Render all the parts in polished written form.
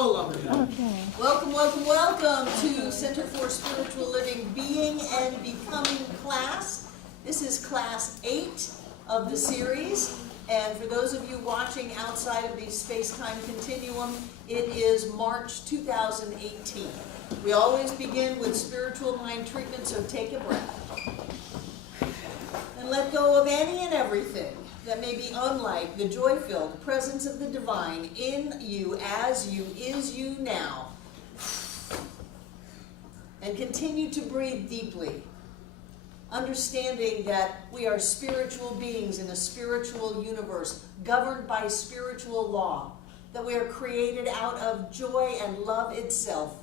roll on it. Okay. Welcome, welcome, welcome to Center for Spiritual Living Being and Becoming class. This is class 8 of the series. And for those of you watching outside of the space-time continuum, it is March 2018. We always begin with spiritual mind treatment, so take a breath. And let go of any and everything that may be unlike the joy-filled presence of the divine in you, as you, is you now. And continue to breathe deeply, understanding that we are spiritual beings in a spiritual universe, governed by spiritual law, that we are created out of joy and love itself.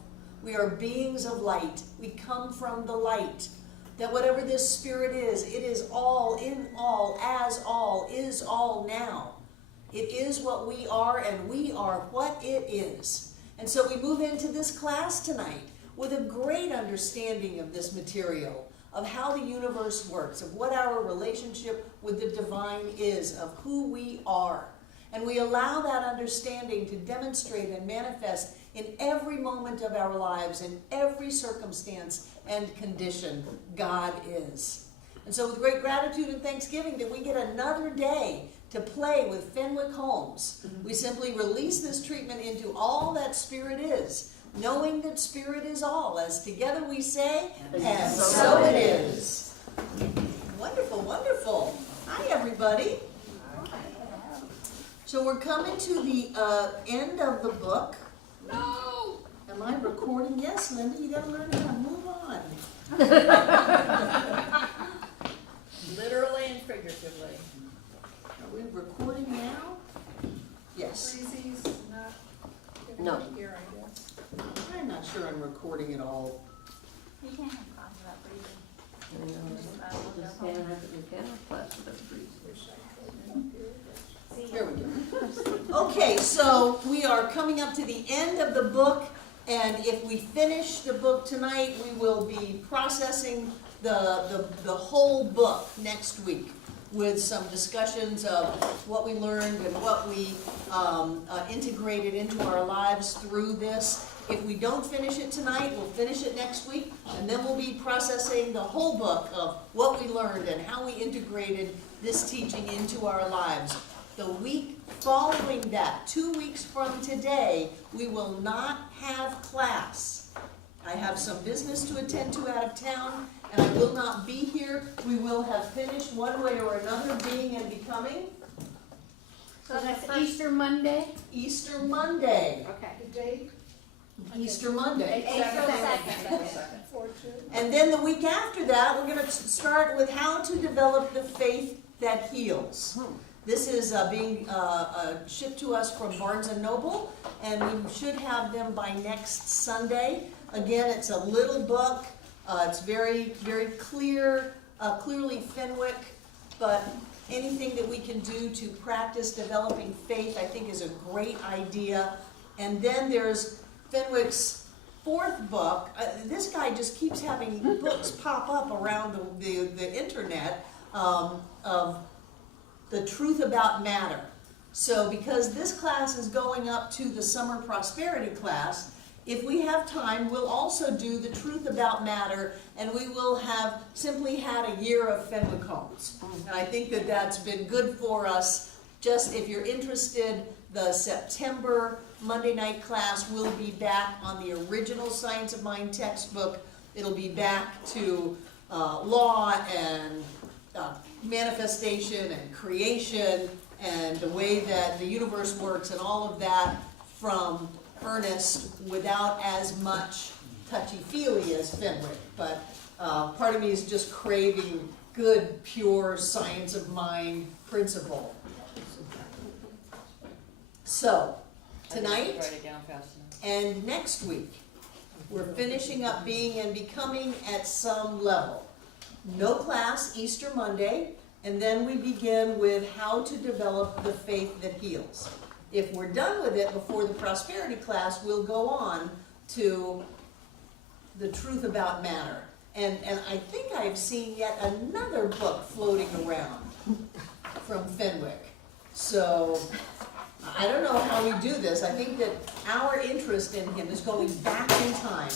We are beings of light. We come from the light. That whatever this spirit is, it is all, in all, as all, is all now. It is what we are, and we are what it is. And so we move into this class tonight with a great understanding of this material, of how the universe works, of what our relationship with the divine is, of who we are. And we allow that understanding to demonstrate and manifest in every moment of our lives, in every circumstance and condition. God is. And so with great gratitude and thanksgiving that we get another day to play with Fenwick Holmes, we simply release this treatment into all that spirit is, knowing that spirit is all, as together we say, and so it is. Wonderful, wonderful. Hi, everybody. So we're coming to the end of the book. No! Am I recording? Yes, Linda, you gotta learn how to move on. Literally and figuratively. Are we recording now? Yes. Breezy's not No. here, I guess. I'm not sure I'm recording at all. You can't have coffee without breathing. There we go. Okay, so we are coming up to the end of the book, and if we finish the book tonight, we will be processing the whole book next week with some discussions of what we learned and what we integrated into our lives through this. If we don't finish it tonight, we'll finish it next week, and then we'll be processing the whole book of what we learned and how we integrated this teaching into our lives. The week following that, 2 weeks from today, we will not have class. I have some business to attend to out of town, and I will not be here. We will have finished one way or another being and becoming. So that's Easter Monday? Easter Monday. Okay. The date? Easter Monday. April 2nd. And then the week after that, we're going to start with how to develop the faith that heals. This is being shipped to us from Barnes & Noble, and we should have them by next Sunday. Again, it's a little book. It's very, very clear, clearly Fenwick, but anything that we can do to practice developing faith, I think, is a great idea. And then there's Fenwick's 4th book. This guy just keeps having books pop up around the internet of the truth about matter. So because this class is going up to the summer prosperity class, if we have time, we'll also do the truth about matter, and we will have simply had a year of Fenwick Holmes. And I think that that's been good for us. Just if you're interested, the September Monday night class will be back on the original Science of Mind textbook. It'll be back to law and manifestation and creation and the way that the universe works and all of that from Ernest without as much touchy-feely as Fenwick. But part of me is just craving good, pure science of mind principle. So, tonight and next week, we're finishing up being and becoming at some level. No class Easter Monday, and then we begin with how to develop the faith that heals. If we're done with it before the prosperity class, we'll go on to the truth about matter. And I think I've seen yet another book floating around from Fenwick. So I don't know how we do this. I think that our interest in him is going back in time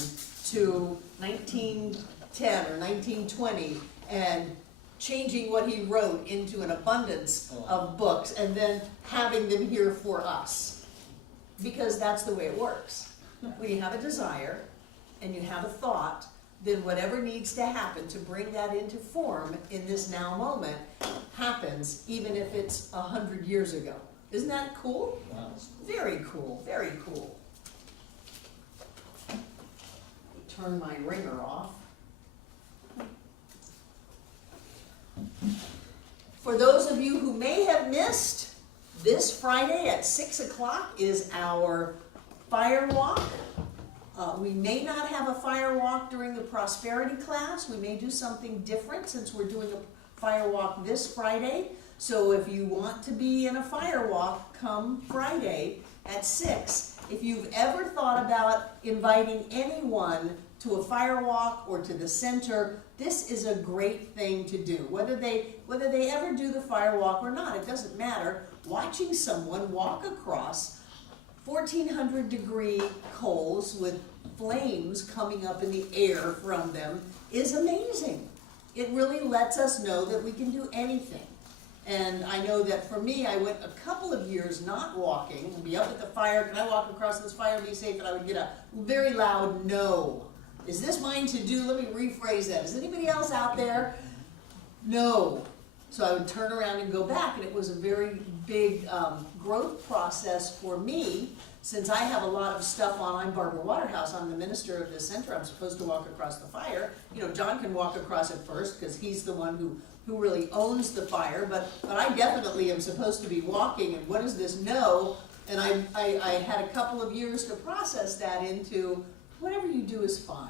to 1910 or 1920 and changing what he wrote into an abundance of books and then having them here for us. Because that's the way it works. When you have a desire and you have a thought, then whatever needs to happen to bring that into form in this now moment happens, even if it's 100 years ago. Isn't that cool? Wow. Very cool, very cool. Turn my ringer off. For those of you who may have missed, this Friday at 6 o'clock is our fire walk. We may not have a fire walk during the prosperity class. We may do something different since we're doing a fire walk this Friday. So if you want to be in a fire walk, come Friday at 6. If you've ever thought about inviting anyone to a fire walk or to the center, this is a great thing to do. Whether they ever do the fire walk or not, it doesn't matter. Watching someone walk across 1,400 degree coals with flames coming up in the air from them is amazing. It really lets us know that we can do anything. And I know that for me, I went a couple of years not walking, and be up at the fire, can I walk across this fire and be safe? And I would get a very loud no. Is this mine to do? Let me rephrase that. Is anybody else out there? No. So I would turn around and go back, and it was a very big growth process for me, since I have a lot of stuff on. I'm Barbara Waterhouse, I'm the minister of this center. I'm supposed to walk across the fire. You know, John can walk across it first, because he's the one who really owns the fire, but I definitely am supposed to be walking, and what is this no? And I had a couple of years to process that into, whatever you do is fine.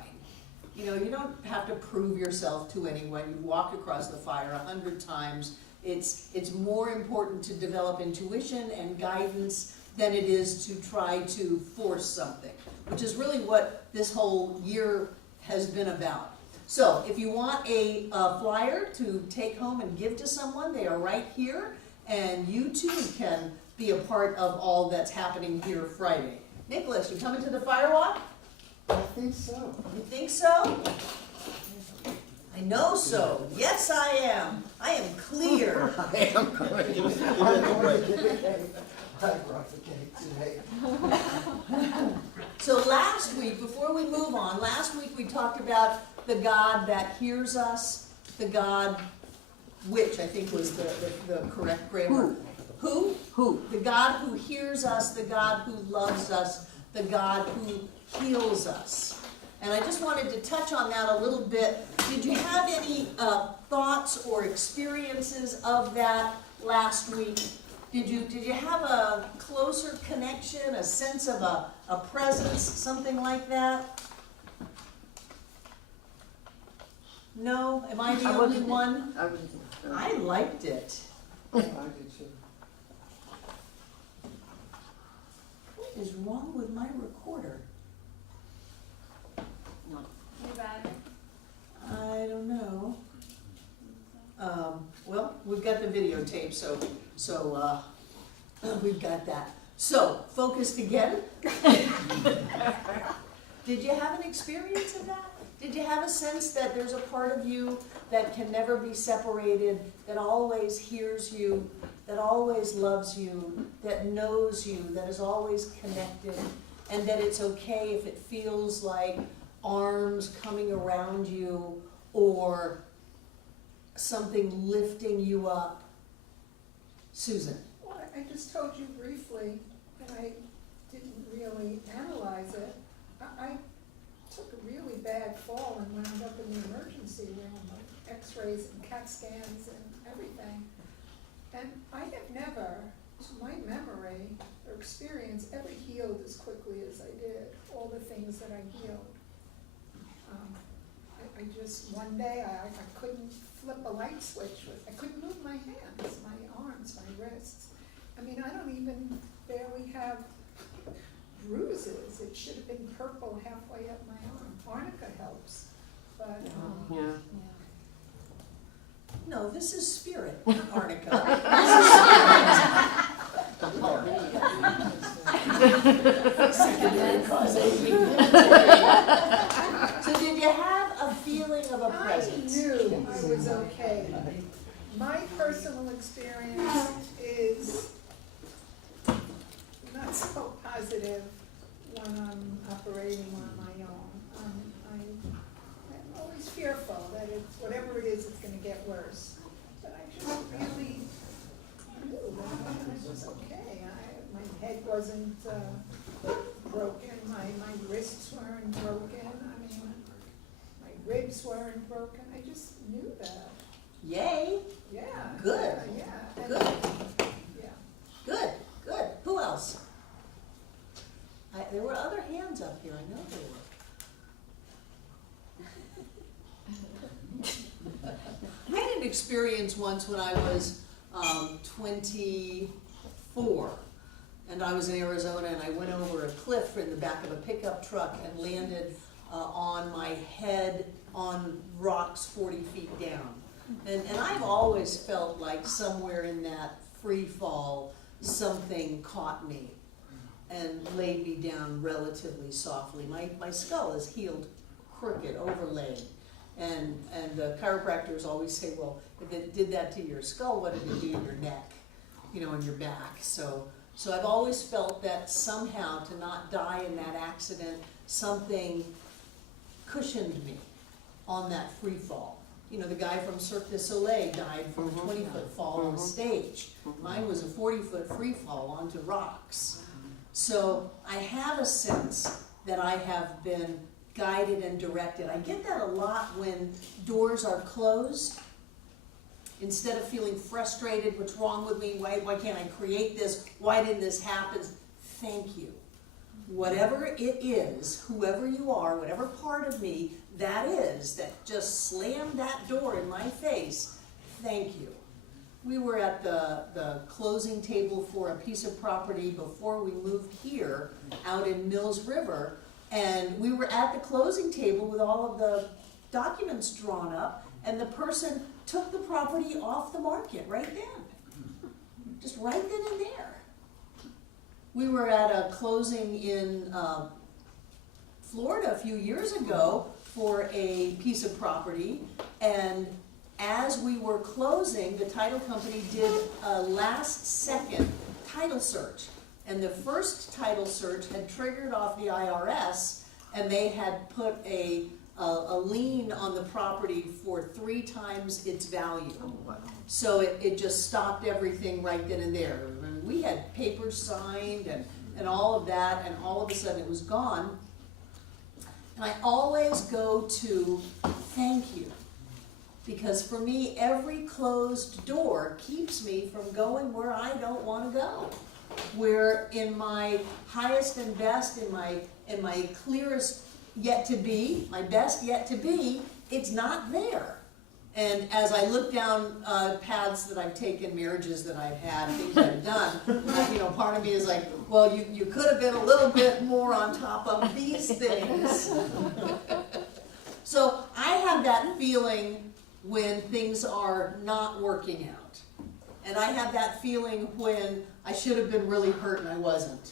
You know, you don't have to prove yourself to anyone. You walk across the fire 100 times. It's more important to develop intuition and guidance than it is to try to force something, which is really what this whole year has been about. So if you want a flyer to take home and give to someone, they are right here, and you too can be a part of all that's happening here Friday. Nicholas, you coming to the fire walk? I think so. You think so? I know so. Yes, I am. I am clear. I am going. I brought the cake today. So last week, before we move on, last week we talked about the God that hears us, the God which I think was the correct grammar. Who? Who? The God who hears us, the God who loves us, the God who heals us. And I just wanted to touch on that a little bit. Did you have any thoughts or experiences of that last week? Did you have a closer connection, a sense of a presence, something like that? No? Am I the only one? I liked it. I did too. What is wrong with my recorder? You better. I don't know. Well, we've got the videotape, so we've got that. So, focused again. Did you have an experience of that? Did you have a sense that there's a part of you that can never be separated, that always hears you, that always loves you, that knows you, that is always connected, and that it's okay if it feels like arms coming around you or something lifting you up? Susan. Well, I just told you briefly, and I didn't really analyze it. I took a really bad fall and wound up in the emergency room with x-rays and CAT scans and everything. And I have never, to my memory or experience, ever healed as quickly as I did, all the things that I healed. I just, one day, I couldn't flip a light switch. I couldn't move my hands, my arms, my wrists. I mean, I don't even barely have bruises. It should have been purple halfway up my arm. Arnica helps, but No, this is spirit, Arnica. This is spirit. Secondary causation. So did you have a feeling of a I presence? knew I was okay. My personal experience is not so positive when I'm operating on my own. I'm always fearful that it's, whatever it is, it's gonna get worse. But I just really knew that I was okay. My head wasn't broken, my wrists weren't broken, I mean, my ribs weren't broken, I just knew that. Yay, Yeah. Good. Yeah. And- Good. Yeah. good, good. Who else? There were other hands up here, I know there were. I had an experience once when I was 24, and I was in Arizona, and I went over a cliff in the back of a pickup truck and landed on my head on rocks 40 feet down. And I've always felt like somewhere in that free fall, something caught me and laid me down relatively softly. My skull is healed crooked, overlaid. And the chiropractors always say, well, if it did that to your skull, what did it do to your neck, and your back? So I've always felt that somehow to not die in that accident, something cushioned me on that free fall. The guy from Cirque du Soleil died from a 20-foot fall on stage. Mine was a 40-foot free fall onto rocks. So I have a sense that I have been guided and directed. I get that a lot when doors are closed. Instead of feeling frustrated, what's wrong with me, why can't I create this, why didn't this happen? Thank you. Whatever it is, whoever you are, whatever part of me that is that just slammed that door in my face, thank you. We were at the closing table for a piece of property before we moved here out in Mills River, and we were at the closing table with all of the documents drawn up, and the person took the property off the market right then. Just right then and there. We were at a closing in Florida a few years ago for a piece of property, and as we were closing, the title company did a last-second title search. And the first title search had triggered off the IRS, and they had put a lien on the property for 3 times its value. Oh, wow. So it just stopped everything right then and there. And we had papers signed and all of that, and all of a sudden it was gone. And I always go to thank you. Because for me, every closed door keeps me from going where I don't want to go. Where in my highest and best, in my clearest yet to be, my best yet to be, it's not there. And as I look down paths that I've taken, marriages that I've had, things I've done, part of me is like, well, you could have been a little bit more on top of these things. So I have that feeling when things are not working out. And I have that feeling when I should have been really hurt and I wasn't.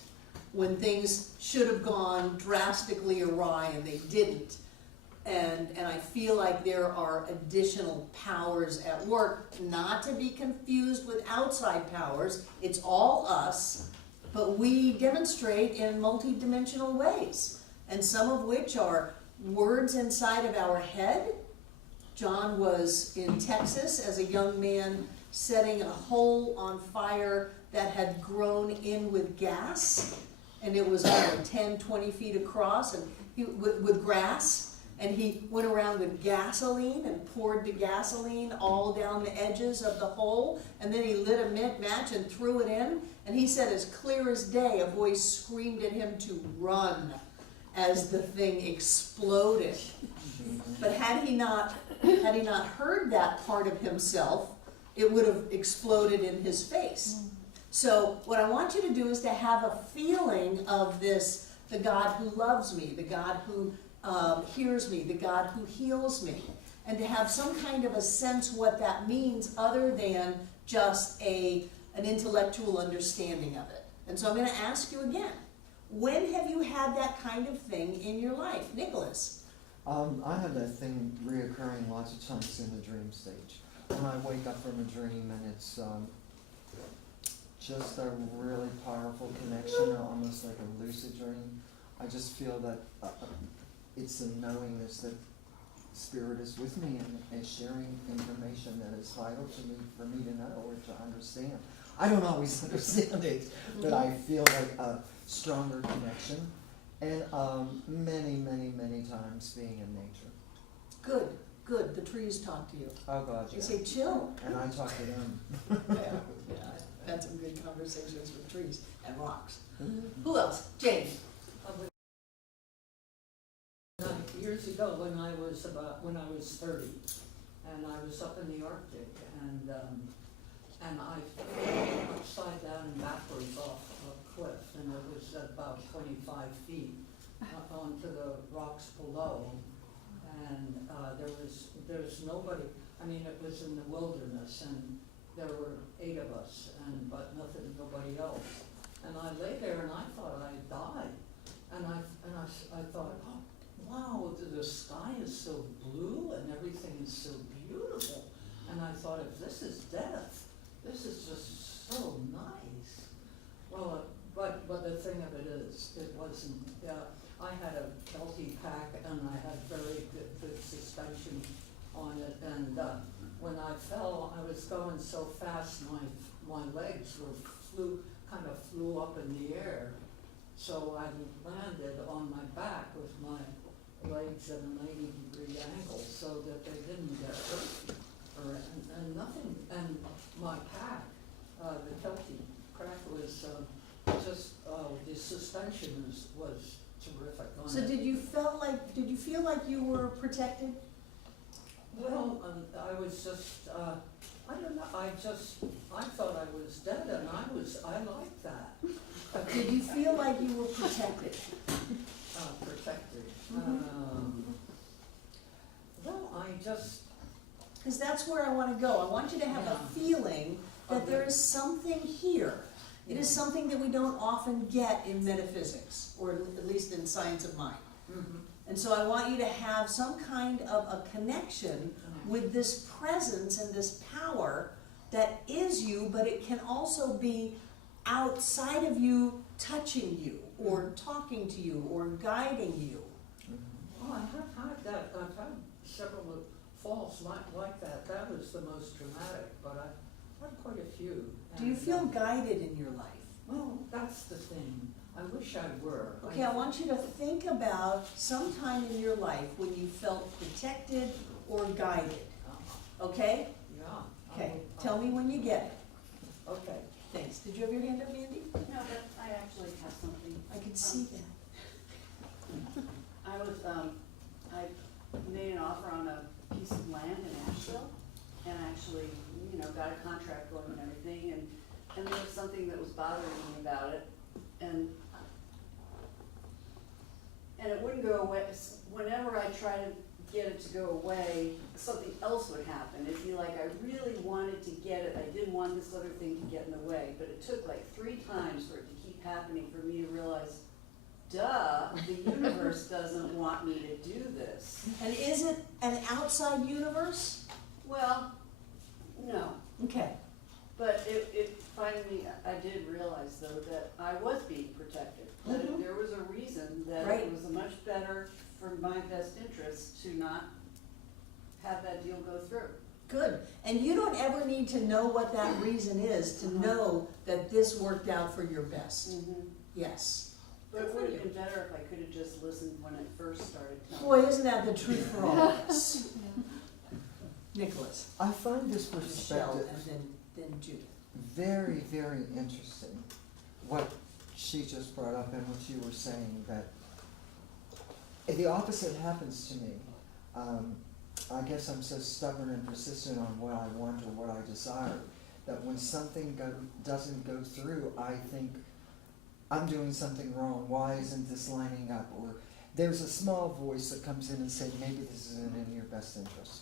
When things should have gone drastically awry and they didn't. And I feel like there are additional powers at work, not to be confused with outside powers. It's all us, but we demonstrate in multidimensional ways, and some of which are words inside of our head. John was in Texas as a young man setting a hole on fire that had grown in with gas, and it was 10, 20 feet across, and with grass. And he went around with gasoline and poured the gasoline all down the edges of the hole. And then he lit a match and threw it in. And he said, as clear as day, a voice screamed at him to run as the thing exploded. But had he not heard that part of himself, it would have exploded in his face. So what I want you to do is to have a feeling of this, the God who loves me, the God who hears me, the God who heals me, and to have some kind of a sense what that means other than just an intellectual understanding of it. And so I'm going to ask you again, When have you had that kind of thing in your life? Nicholas? I have that thing reoccurring lots of times in the dream stage. When I wake up from a dream and it's just a really powerful connection, almost like a lucid dream, I just feel that it's a knowingness that Spirit is with me and sharing information that is vital to me, for me to know or to understand. I don't always understand it, but I feel like a stronger connection. And many, many, many times being in nature. Good, good. The trees talk to you. Oh God, They yeah. say, chill. And I talk to them. Yeah, I've had some good conversations with trees and rocks. Who else? James? Years ago, when I was 30, and I was up in the Arctic, and I fell upside down and backwards off a cliff, and it was about 25 feet onto the rocks below, and there was nobody. I mean, it was in the wilderness, and there were 8 of us, but nobody else. And I lay there, and I thought I had died, and I thought, oh, wow, the sky is so blue and everything is so beautiful. And I thought, if this is death, this is just so nice. Well, but the thing of it is, it wasn't. I had a Kelty pack and I had very good suspension on it. And when I fell, I was going so fast, my legs flew up in the air. So I landed on my back with my legs at a 90-degree angle so that they didn't get hurt and nothing. And my pack, the Kelty crack was the suspension was terrific on So it. did you feel like you were protected? Well, I was just, I don't know, I thought I was dead, and I liked that. Did you feel like you were protected? Protected. Mhm. Well, I just, Because that's where I want to go. I want you to have a feeling that there is something here. It is something that we don't often get in metaphysics, or at least in science of mind. And so I want you to have some kind of a connection with this presence and this power that is you, but it can also be outside of you, touching you, or talking to you, or guiding you. Oh, I have had that. I've had several falls like that. That was the most dramatic, but I've had quite a few. Do you feel guided in your life? Well, that's the thing. I wish I were. Okay, I want you to think about some time in your life when you felt protected or guided. Okay? Yeah. Okay, tell me when you get it. Okay. Thanks. Did you have your hand up, Mandy? No, but I actually have something. I could see that. I made an offer on a piece of land in Asheville, and actually, got a contract going and everything, and there was something that was bothering me about it, and it wouldn't go away. Whenever I tried to get it to go away, something else would happen. It'd be like I really wanted to get it, I didn't want this other thing to get in the way, but it took like 3 times for it to keep happening for me to realize, duh, the universe doesn't want me to do this. And is it an outside universe? Well, no, Okay. but it finally, I did realize though that I was being protected. That Mhm. there was a reason that Right. it was much better for my best interest to not have that deal go through. Good. And you don't ever need to know what that reason is to know that this worked out for your best. Yes. But it would have been better if I could have just listened when it first started coming. Boy, isn't that the truth for all of us? Nicholas, I find this Michelle, perspective and then Judith. very, very interesting. What she just brought up and what you were saying, that the opposite happens to me. I guess I'm so stubborn and persistent on what I want or what I desire, that when something doesn't go through, I think I'm doing something wrong. Why isn't this lining up? Or there's a small voice that comes in and says, maybe this isn't in your best interest.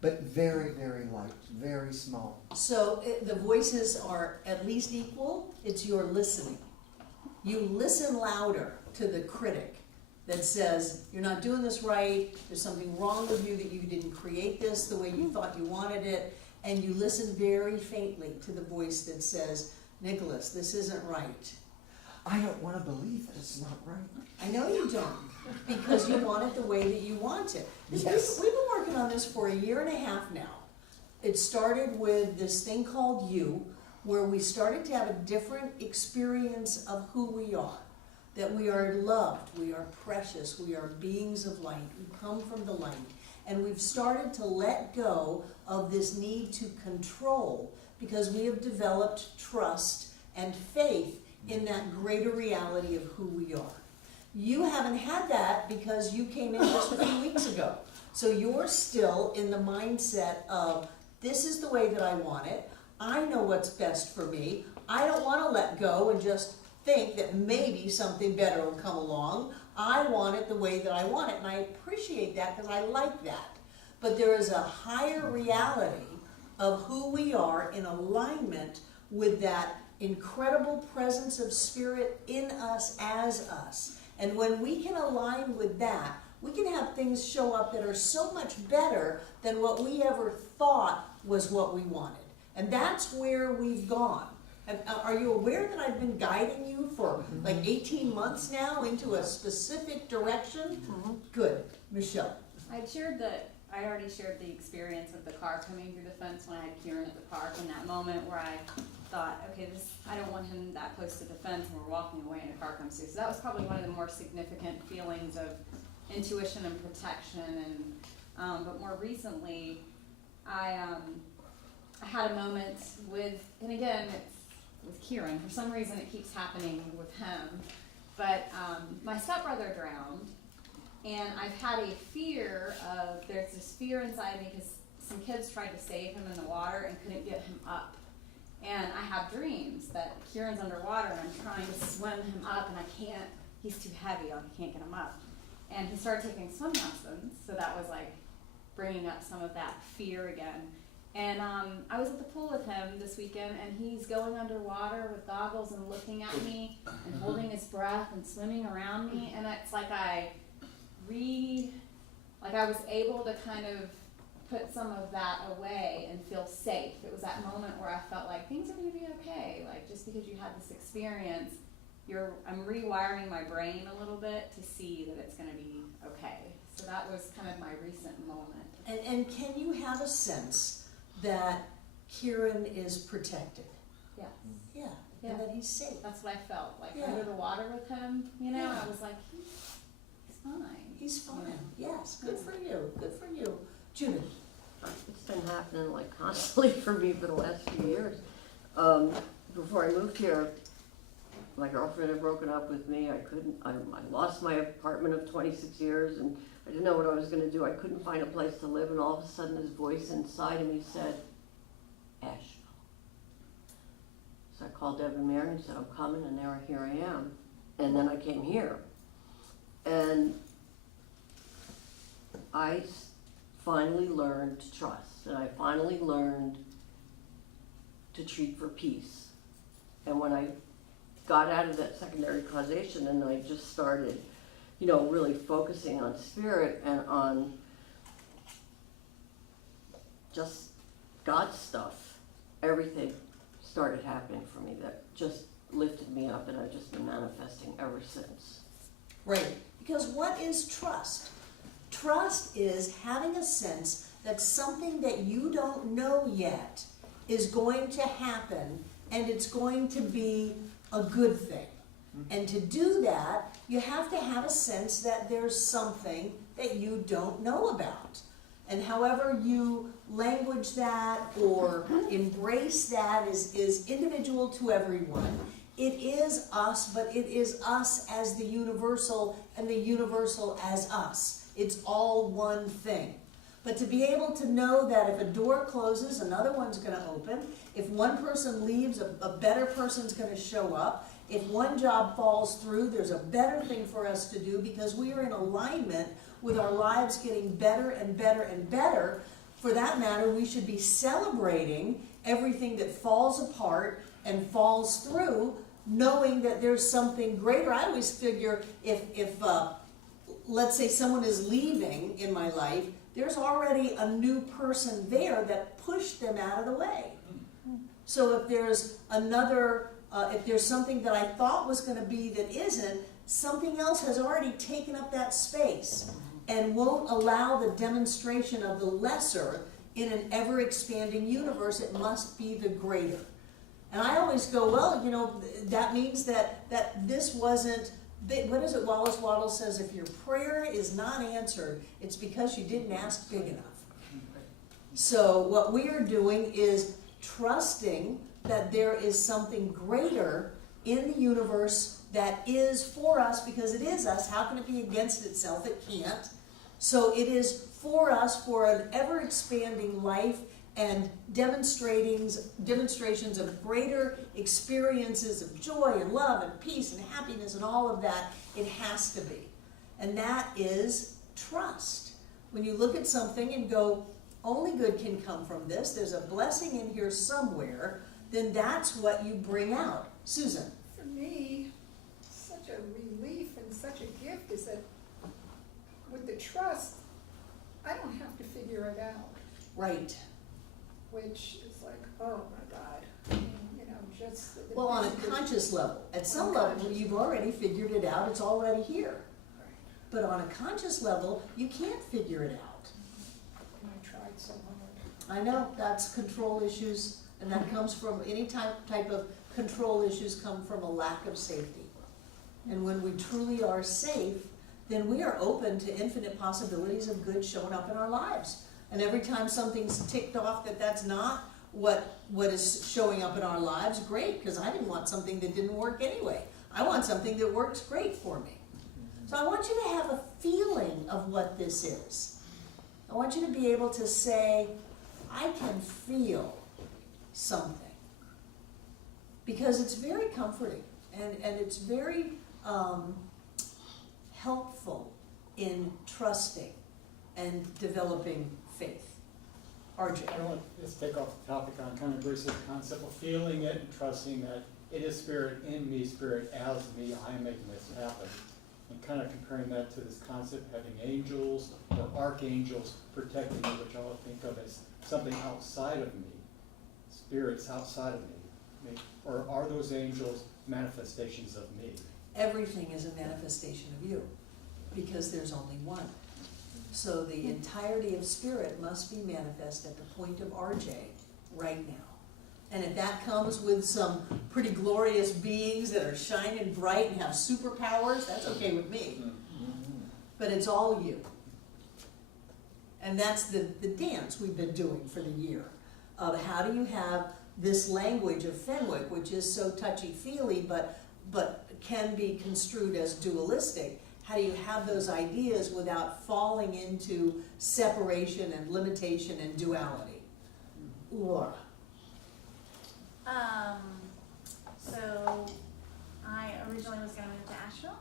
But very, very light, very small. So the voices are at least equal. It's your listening. You listen louder to the critic that says, you're not doing this right, there's something wrong with you, that you didn't create this the way you thought you wanted it, and you listen very faintly to the voice that says, Nicholas, this isn't right. I don't wanna believe that it's not right. I know you don't, because you want it the way that you want it. Yes. We've been working on this for 1.5 years now. It started with this thing called You, where we started to have a different experience of who we are. That we are loved, we are precious, we are beings of light, we come from the light. And we've started to let go of this need to control, because we have developed trust and faith in that greater reality of who we are. You haven't had that because you came in just a few weeks ago. So you're still in the mindset of, this is the way that I want it, I know what's best for me, I don't want to let go and just think that maybe something better will come along. I want it the way that I want it, and I appreciate that because I like that. But there is a higher reality of who we are in alignment with that incredible presence of spirit in us as us. And when we can align with that, we can have things show up that are so much better than what we ever thought was what we wanted. And that's where we've gone. And are you aware that I've been guiding you for like 18 months now into a specific direction? Good. Michelle. I already shared the experience of the car coming through the fence when I had Kieran at the park, in that moment where I thought, okay, I don't want him that close to the fence, and we're walking away and a car comes through. So that was probably one of the more significant feelings of intuition and protection. And but more recently, I had a moment with, and again, it's with Kieran. For some reason, it keeps happening with him. But my stepbrother drowned, and I've had a fear of, there's this fear inside me because some kids tried to save him in the water and couldn't get him up. And I have dreams that Kieran's underwater and I'm trying to swim him up and I can't, he's too heavy, I can't get him up. And he started taking swim lessons, so that was like bringing up some of that fear again. And I was at the pool with him this weekend, and he's going underwater with goggles and looking at me and holding his breath and swimming around me. And it's like I was able to kind of put some of that away and feel safe. It was that moment where I felt like things are going to be okay. Like, just because you had this experience, I'm rewiring my brain a little bit to see that it's going to be okay. So that was kind of my recent moment. And can you have a sense that Kieran is protected? Yes. Yeah. Yeah. And that he's safe. That's what I felt. Like Yeah. under the water with him, Yeah. I was like, he's fine. He's fine. Yes. Good for you. Good for you. Judith. It's been happening like constantly for me for the last few years. Before I moved here, my girlfriend had broken up with me. I lost my apartment of 26 years and I didn't know what I was going to do. I couldn't find a place to live, and all of a sudden this voice inside of me said, Asheville. So I called Devin Mayer and said, I'm coming, and here I am. And then I came here. And I finally learned to trust, and I finally learned to treat for peace. And when I got out of that secondary causation and I just started, really focusing on spirit and on just God's stuff, everything started happening for me that just lifted me up, and I've just been manifesting ever since. Right. Because what is trust? Trust is having a sense that something that you don't know yet is going to happen, and it's going to be a good thing. And to do that, you have to have a sense that there's something that you don't know about. And however you language that or embrace that is individual to everyone. It is us, but it is us as the universal and the universal as us. It's all one thing. But to be able to know that if a door closes, another one's going to open. If one person leaves, a better person's going to show up. If one job falls through, there's a better thing for us to do because we are in alignment with our lives getting better and better and better. For that matter, we should be celebrating everything that falls apart and falls through knowing that there's something greater. I always figure if let's say someone is leaving in my life, there's already a new person there that pushed them out of the way. So if there's another, if there's something that I thought was going to be that isn't, something else has already taken up that space and won't allow the demonstration of the lesser in an ever-expanding universe. It must be the greater. And I always go, well, you know, that means that this wasn't, what is it Wallace Waddles says, if your prayer is not answered, it's because you didn't ask big enough. So what we are doing is trusting that there is something greater in the universe that is for us, because it is us. How can it be against itself? It can't. So it is for us, for an ever-expanding life and demonstrations of greater experiences of joy and love and peace and happiness and all of that. It has to be. And that is trust. When you look at something and go, only good can come from this, there's a blessing in here somewhere, then that's what you bring out. Susan. For me, such a relief and such a gift is that with the trust, I don't have to figure it out, Right. which is like, oh my God, I mean, you know, just. Well, on a conscious level. At some level, you've already figured it out. It's already here. But on a conscious level, you can't figure it out. And I tried so hard. I know, that's control issues, and that comes from, any type of control issues come from a lack of safety. And when we truly are safe, then we are open to infinite possibilities of good showing up in our lives. And every time something's ticked off that's not what is showing up in our lives, great, because I didn't want something that didn't work anyway. I want something that works great for me. So I want you to have a feeling of what this is. I want you to be able to say, I can feel something. Because it's very comforting, and it's very helpful in trusting and developing faith. RJ. I don't want to just take off the topic on kind of embrace the concept of feeling it and trusting that it is spirit in me, spirit as me, I am making this happen. And kind of comparing that to this concept of having angels or archangels protecting me, which I would think of as something outside of me, spirits outside of me. Or are those angels manifestations of me? Everything is a manifestation of you, because there's only one. So the entirety of spirit must be manifest at the point of RJ right now. And if that comes with some pretty glorious beings that are shining bright and have superpowers, that's okay with me. But it's all you. And that's the dance we've been doing for the year, of how do you have this language of Fenwick, which is so touchy-feely, but can be construed as dualistic. How do you have those ideas without falling into separation and limitation and duality? Laura. So I originally was gonna move to Asheville,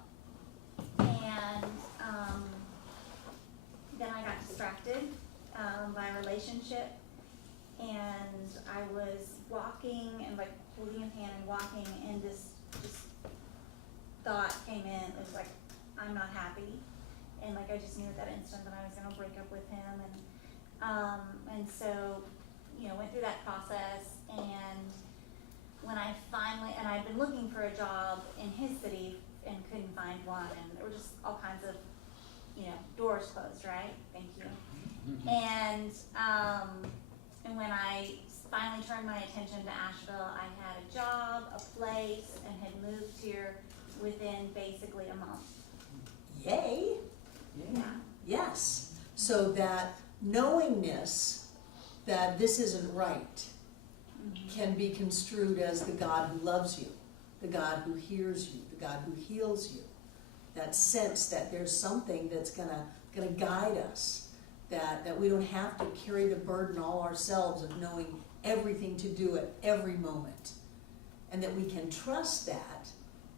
and then I got distracted by a relationship, and I was walking and like holding his hand and walking, and this just thought came in. It was like, I'm not happy, and like I just knew at that instant that I was gonna break up with him, and so went through that process. And when I finally, and I'd been looking for a job in his city and couldn't find one, and there were just all kinds of doors closed, right? Thank you. And when I finally turned my attention to Asheville, I had a job, a place, and had moved here within basically a month. Yay. Yeah. Yes. So that knowingness that this isn't right can be construed as the God who loves you, the God who hears you, the God who heals you. That sense that there's something that's gonna guide us, that we don't have to carry the burden all ourselves of knowing everything to do at every moment, and that we can trust that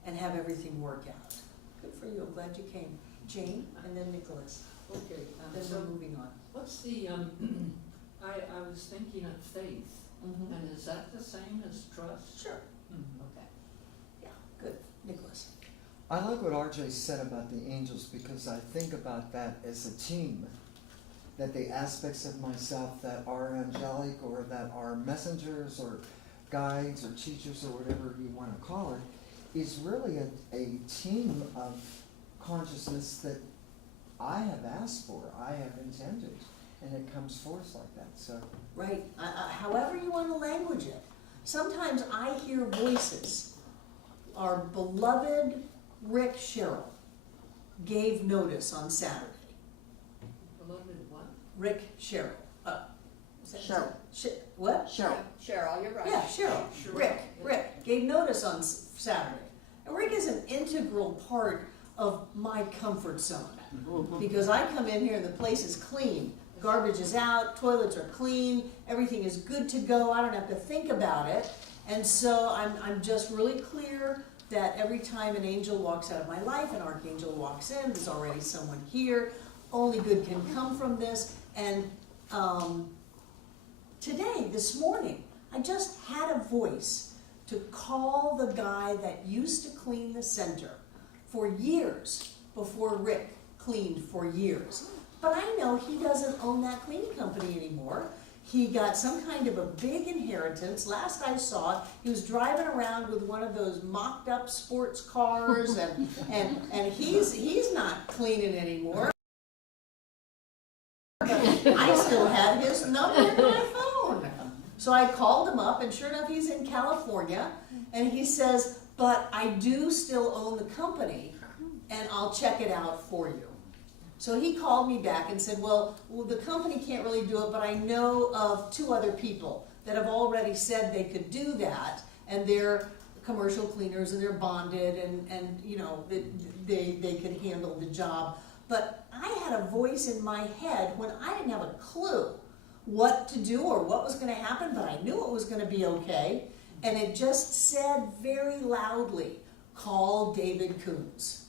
and have everything work out. Good for you. I'm glad you came. Jane, and then Nicholas. Okay, Then so we're moving on. what's the, I was thinking of faith, and is that the same as trust? Sure. Okay. Nicholas. I like what RJ said about the angels because I think about that as a team. That the aspects of myself that are angelic or that are messengers or guides or teachers or whatever you want to call it is really a team of consciousness that I have asked for, I have intended, and it comes forth like that. So Right, however you want to language it. Sometimes I hear voices. Our beloved Rick Sherrill gave notice on Saturday. Beloved what? Rick Sherrill. Cheryl. What? Cheryl. Cheryl, you're right. Yeah, Cheryl. Rick gave notice on Saturday. And Rick is an integral part of my comfort zone. Because I come in here and the place is clean. Garbage is out, toilets are clean, everything is good to go, I don't have to think about it. And so I'm just really clear that every time an angel walks out of my life, an archangel walks in, there's already someone here, only good can come from this. And today, this morning, I just had a voice to call the guy that used to clean the center for years before Rick cleaned for years. But I know he doesn't own that cleaning company anymore. He got some kind of a big inheritance. Last I saw, he was driving around with one of those mocked up sports cars and he's not cleaning anymore. I still had his number in my phone. So I called him up and sure enough he's in California and he says, but I do still own the company and I'll check it out for you. So he called me back and said, well, the company can't really do it, but I know of 2 other people that have already said they could do that, and they're commercial cleaners and they're bonded and you know, they could handle the job. But I had a voice in my head when I didn't have a clue what to do or what was going to happen, but I knew it was going to be okay. And it just said very loudly, call David Coons.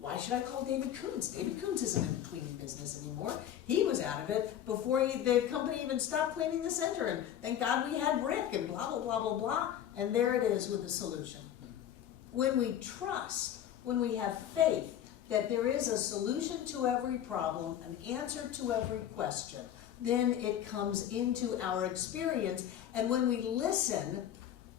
Why should I call David Coons? David Coons isn't in the cleaning business anymore. He was out of it before the company even stopped cleaning the center. And thank God we had Rick and blah, blah, blah, blah, blah. And there it is with the solution. When we trust, when we have faith that there is a solution to every problem, an answer to every question, then it comes into our experience. And when we listen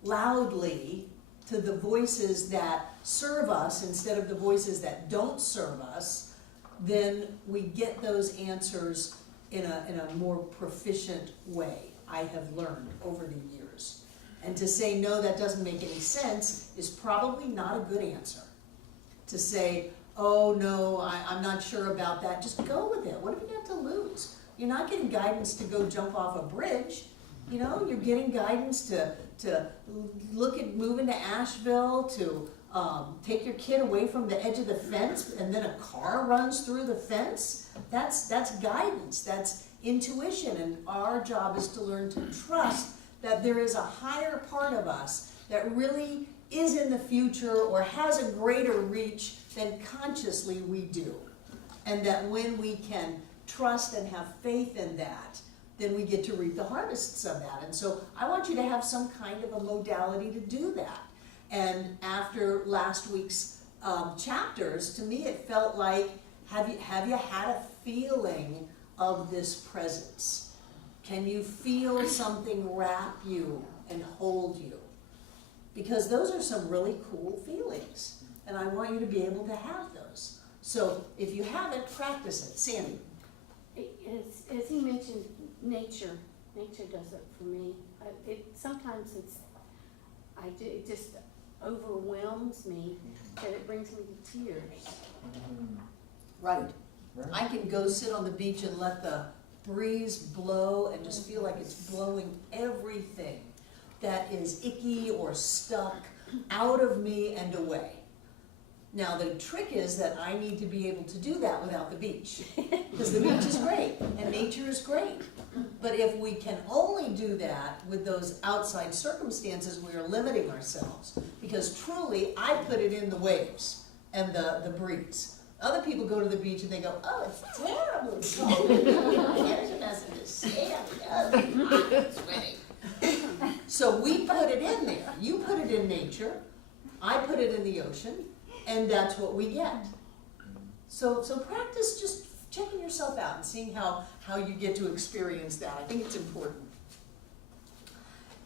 loudly to the voices that serve us instead of the voices that don't serve us, then we get those answers in a more proficient way, I have learned over the years. And to say, no, that doesn't make any sense is probably not a good answer. To say, oh no, I'm not sure about that, just go with it. What have you got to lose? You're not getting guidance to go jump off a bridge. You know, you're getting guidance to look at moving to Asheville, to take your kid away from the edge of the fence and then a car runs through the fence. That's guidance, that's intuition, and our job is to learn to trust that there is a higher part of us that really is in the future or has a greater reach than consciously we do. And that when we can trust and have faith in that, then we get to reap the harvests of that. And so I want you to have some kind of a modality to do that. And after last week's chapters, to me it felt like, have you had a feeling of this presence? Can you feel something wrap you and hold you? Because those are some really cool feelings. And I want you to be able to have those. So if you haven't, practice it. Sandy. As he mentioned, nature does it for me. Sometimes it just overwhelms me that it brings me to tears. Right. I can go sit on the beach and let the breeze blow and just feel like it's blowing everything that is icky or stuck out of me and away. Now the trick is that I need to be able to do that without the beach, because the beach is great and nature is great. But if we can only do that with those outside circumstances, we are limiting ourselves, because truly I put it in the waves and the breeze. Other people go to the beach and they go, oh, it's terrible, it's cold. There's a mess of sand, it's raining. So we put it in there. You put it in nature. I put it in the ocean, and that's what we get. So practice just checking yourself out and seeing how you get to experience that. I think it's important.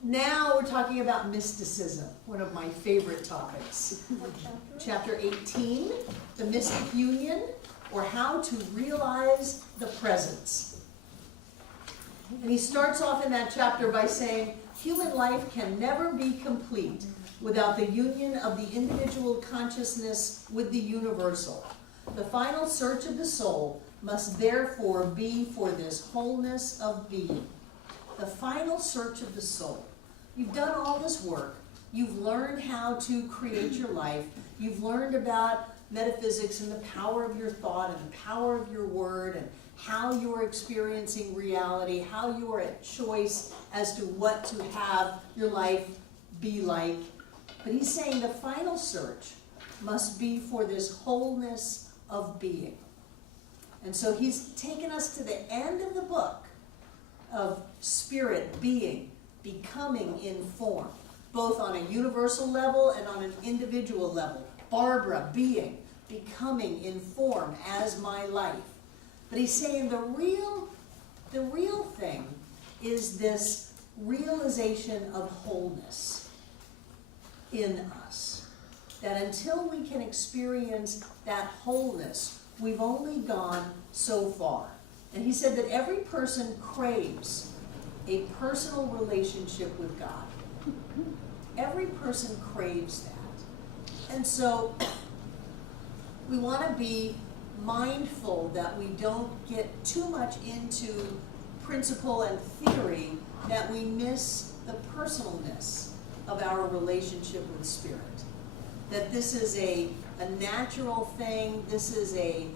Now we're talking about mysticism, one of my favorite topics. What chapter? Chapter 18, the mystic union, or how to realize the presence. And he starts off in that chapter by saying, human life can never be complete without the union of the individual consciousness with the universal. The final search of the soul must therefore be for this wholeness of being. The final search of the soul. You've done all this work. You've learned how to create your life. You've learned about metaphysics and the power of your thought and the power of your word and how you're experiencing reality, how you are at choice as to what to have your life be like. But he's saying the final search must be for this wholeness of being. And so he's taken us to the end of the book of spirit, being, becoming in form, both on a universal level and on an individual level. Barbara, being, becoming in form as my life. But he's saying the real thing is this realization of wholeness in us. That until we can experience that wholeness, we've only gone so far. And he said that every person craves a personal relationship with God. Every person craves that. And so we want to be mindful that we don't get too much into principle and theory, that we miss the personalness of our relationship with spirit. That this is a natural thing, this is a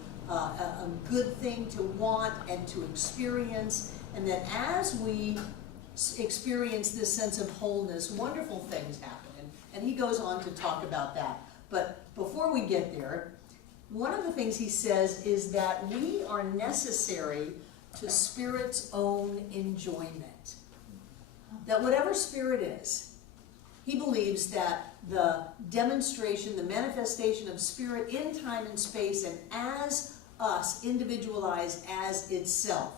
good thing to want and to experience, and that as we experience this sense of wholeness, wonderful things happen. And he goes on to talk about that. But before we get there, one of the things he says is that we are necessary to spirit's own enjoyment. That whatever spirit is, he believes that the demonstration, the manifestation of spirit in time and space and as us, individualized as itself,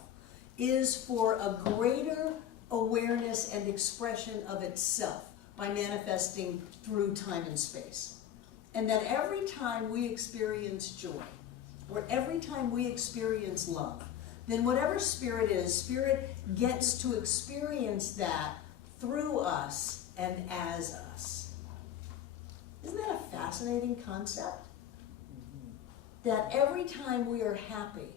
is for a greater awareness and expression of itself by manifesting through time and space. And that every time we experience joy, or every time we experience love, then whatever spirit is, spirit gets to experience that through us and as us. Isn't that a fascinating concept? That every time we are happy,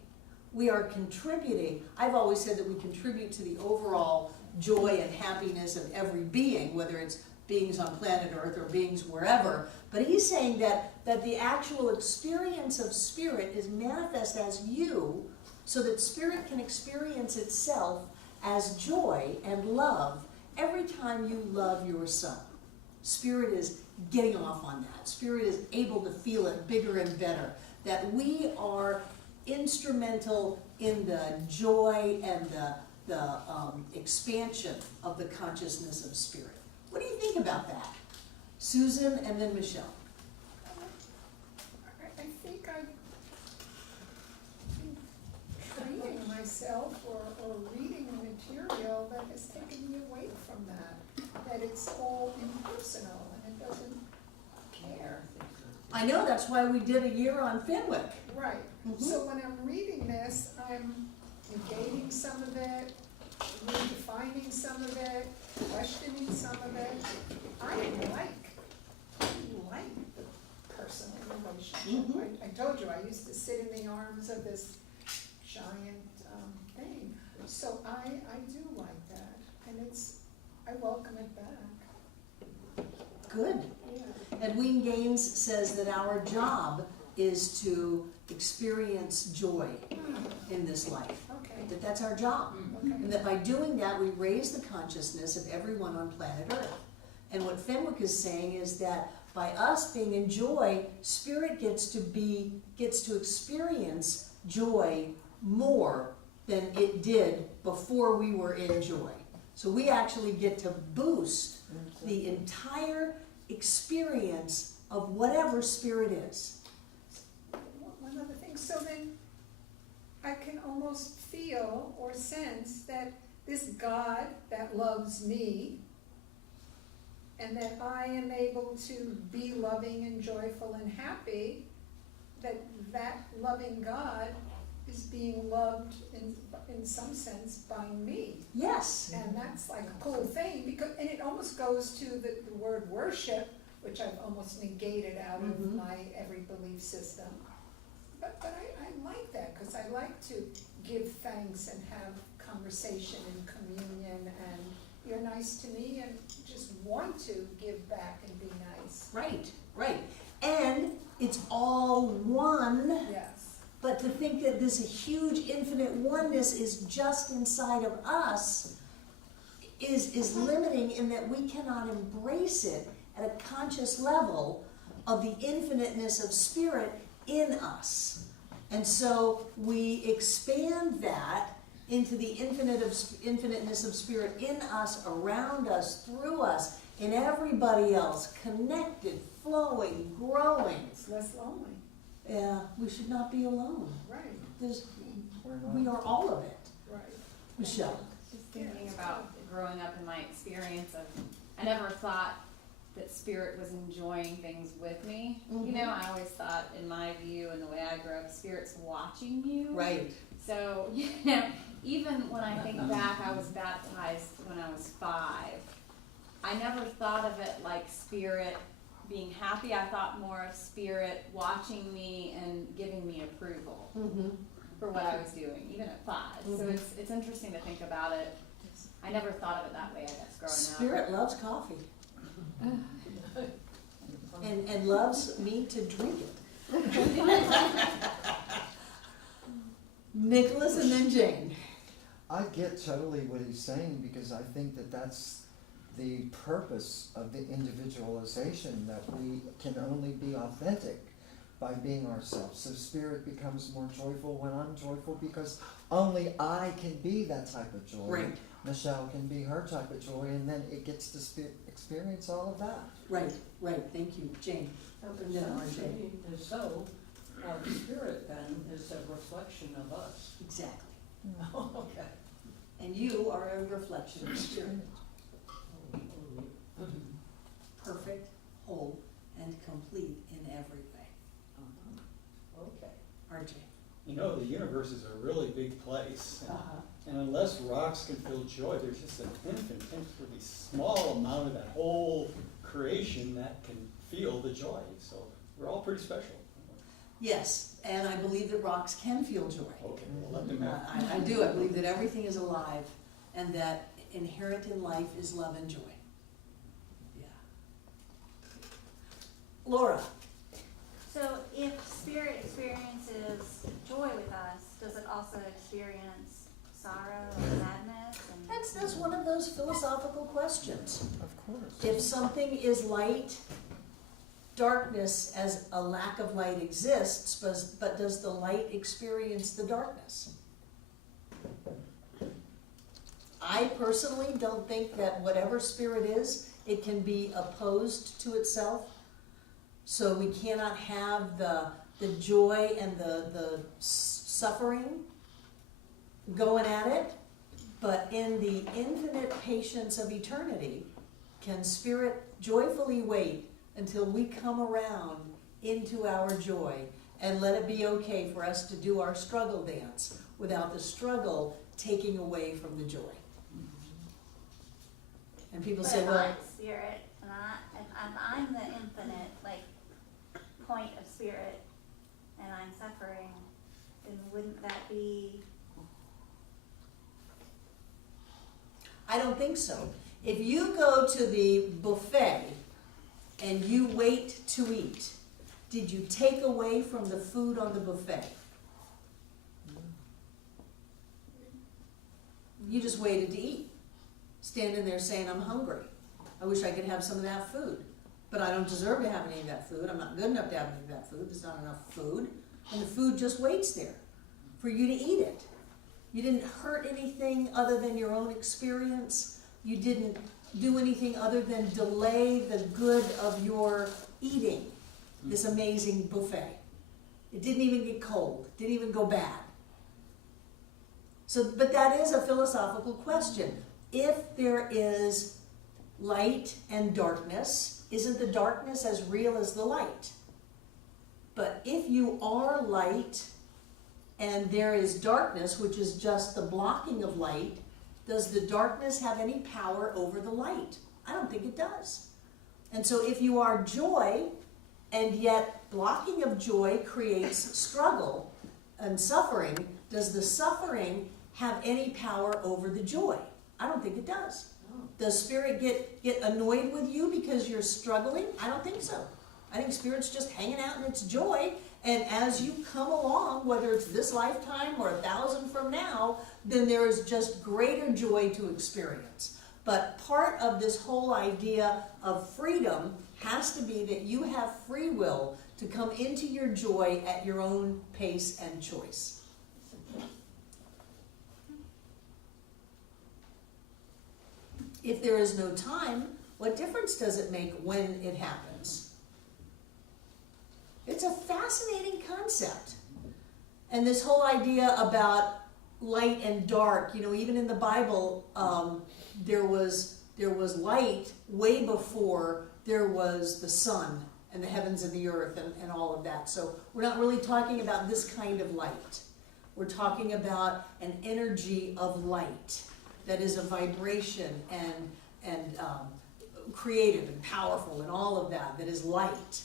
we are contributing. I've always said that we contribute to the overall joy and happiness of every being, whether it's beings on planet Earth or beings wherever. But he's saying that the actual experience of spirit is manifest as you, so that spirit can experience itself as joy and love every time you love yourself. Spirit is getting off on that. Spirit is able to feel it bigger and better. That we are instrumental in the joy and the expansion of the consciousness of spirit. What do you think about that? Susan and then Michelle. I think I'm training myself or reading material that has taken me away from that it's all impersonal and it doesn't care. I know, that's why we did a year on Fenwick. Right, Mhm. so when I'm reading this, I'm negating some of it, redefining some of it, questioning some of it. I like the personal relationship. I told you, I used to sit in the arms of this giant thing. So I do like that, and I welcome it back. Good. Yeah. Edwin Gaines says that our job is to experience joy in this life. Okay, That's our job. okay. And that by doing that, we raise the consciousness of everyone on planet Earth. And what Fenwick is saying is that by us being in joy, spirit gets to experience joy more than it did before we were in joy. So we actually get to boost the entire experience of whatever spirit is. One other thing, so then I can almost feel or sense that this God that loves me, and that I am able to be loving and joyful and happy, that loving God is being loved in some sense by me. Yes. And that's like a cool thing, because, and it almost goes to the word worship, which I've almost negated out of Mhm. my every belief system. But I like that, because I like to give thanks and have conversation and communion, and you're nice to me and just want to give back and be nice. Right, right. And it's all one, Yes. but to think that this huge infinite oneness is just inside of us is limiting, in that we cannot embrace it at a conscious level of the infiniteness of spirit in us. And so we expand that into the infiniteness of spirit in us, around us, through us, in everybody else, connected, flowing, growing. It's less lonely. Yeah, we should not be alone. Right, We are all of it. right. Michelle? Just thinking about growing up in my experience of, I never thought that spirit was enjoying things with me. You know, I always thought, in my view and the way I grew up, spirit's watching you. Right. So, you know, even when I think back, I was baptized when I was 5. I never thought of it like spirit being happy. I thought more of spirit watching me and giving me approval Mm-hmm. for what I was doing, even at 5. So it's interesting to think about it. I never thought of it that way, I guess, growing Spirit loves coffee. And loves me to drink it. Nicholas and then Jane. I get totally what he's saying, because I think that that's the purpose of the individualization, that we can only be authentic by being ourselves. So spirit becomes more joyful when I'm joyful, because only I can be that type of joy. Right. Michelle can be her type of joy, and then it gets to experience all of that. Right, right, thank you. Jane. It Yeah, sounds to RJ. me as though our spirit then is a reflection of us. Exactly. Okay. And you are a reflection of spirit. Perfect, whole, and complete in every way. Okay. RJ. You know, the universe is a really big place. Uh-huh. And unless rocks can feel joy, there's just an infinitely small amount of that whole creation that can feel the joy. So we're all pretty special. Yes, and I believe that rocks can feel joy. Okay, we'll let them know. I do. I believe that everything is alive, and that inherent in life is love and joy. Yeah. Laura. So if spirit experiences joy with us, does it also experience sorrow and sadness? And That's one of those philosophical questions. Of course. If something is light, darkness as a lack of light exists, but does the light experience the darkness? I personally don't think that whatever spirit is, it can be opposed to itself. So we cannot have the joy and the suffering going at it. But in the infinite patience of eternity, can spirit joyfully wait until we come around into our joy, and let it be okay for us to do our struggle dance without the struggle taking away from the joy. And people but say, if well, I'm spirit, and I'm the infinite, like, point of spirit, and I'm suffering, then wouldn't that be? I don't think so. If you go to the buffet and you wait to eat, did you take away from the food on the buffet? You just waited to eat. Standing there saying, I'm hungry. I wish I could have some of that food. But I don't deserve to have any of that food. I'm not good enough to have any of that food. There's not enough food. And the food just waits there for you to eat it. You didn't hurt anything other than your own experience. You didn't do anything other than delay the good of your eating this amazing buffet. It didn't even get cold, didn't even go bad. So, but that is a philosophical question. If there is light and darkness, isn't the darkness as real as the light? But if you are light and there is darkness, which is just the blocking of light, does the darkness have any power over the light? I don't think it does. And so if you are joy, and yet blocking of joy creates struggle and suffering, does the suffering have any power over the joy? I don't think it does. Does spirit get annoyed with you because you're struggling? I don't think so. I think spirit's just hanging out in its joy, and as you come along, whether it's this lifetime or 1,000 from now, then there is just greater joy to experience. But part of this whole idea of freedom has to be that you have free will to come into your joy at your own pace and choice. If there is no time, what difference does it make when it happens? It's a fascinating concept. And this whole idea about light and dark, you know, even in the Bible, there was light way before there was the sun and the heavens and the earth and all of that. So we're not really talking about this kind of light. We're talking about an energy of light that is a vibration and creative and powerful and all of that is light.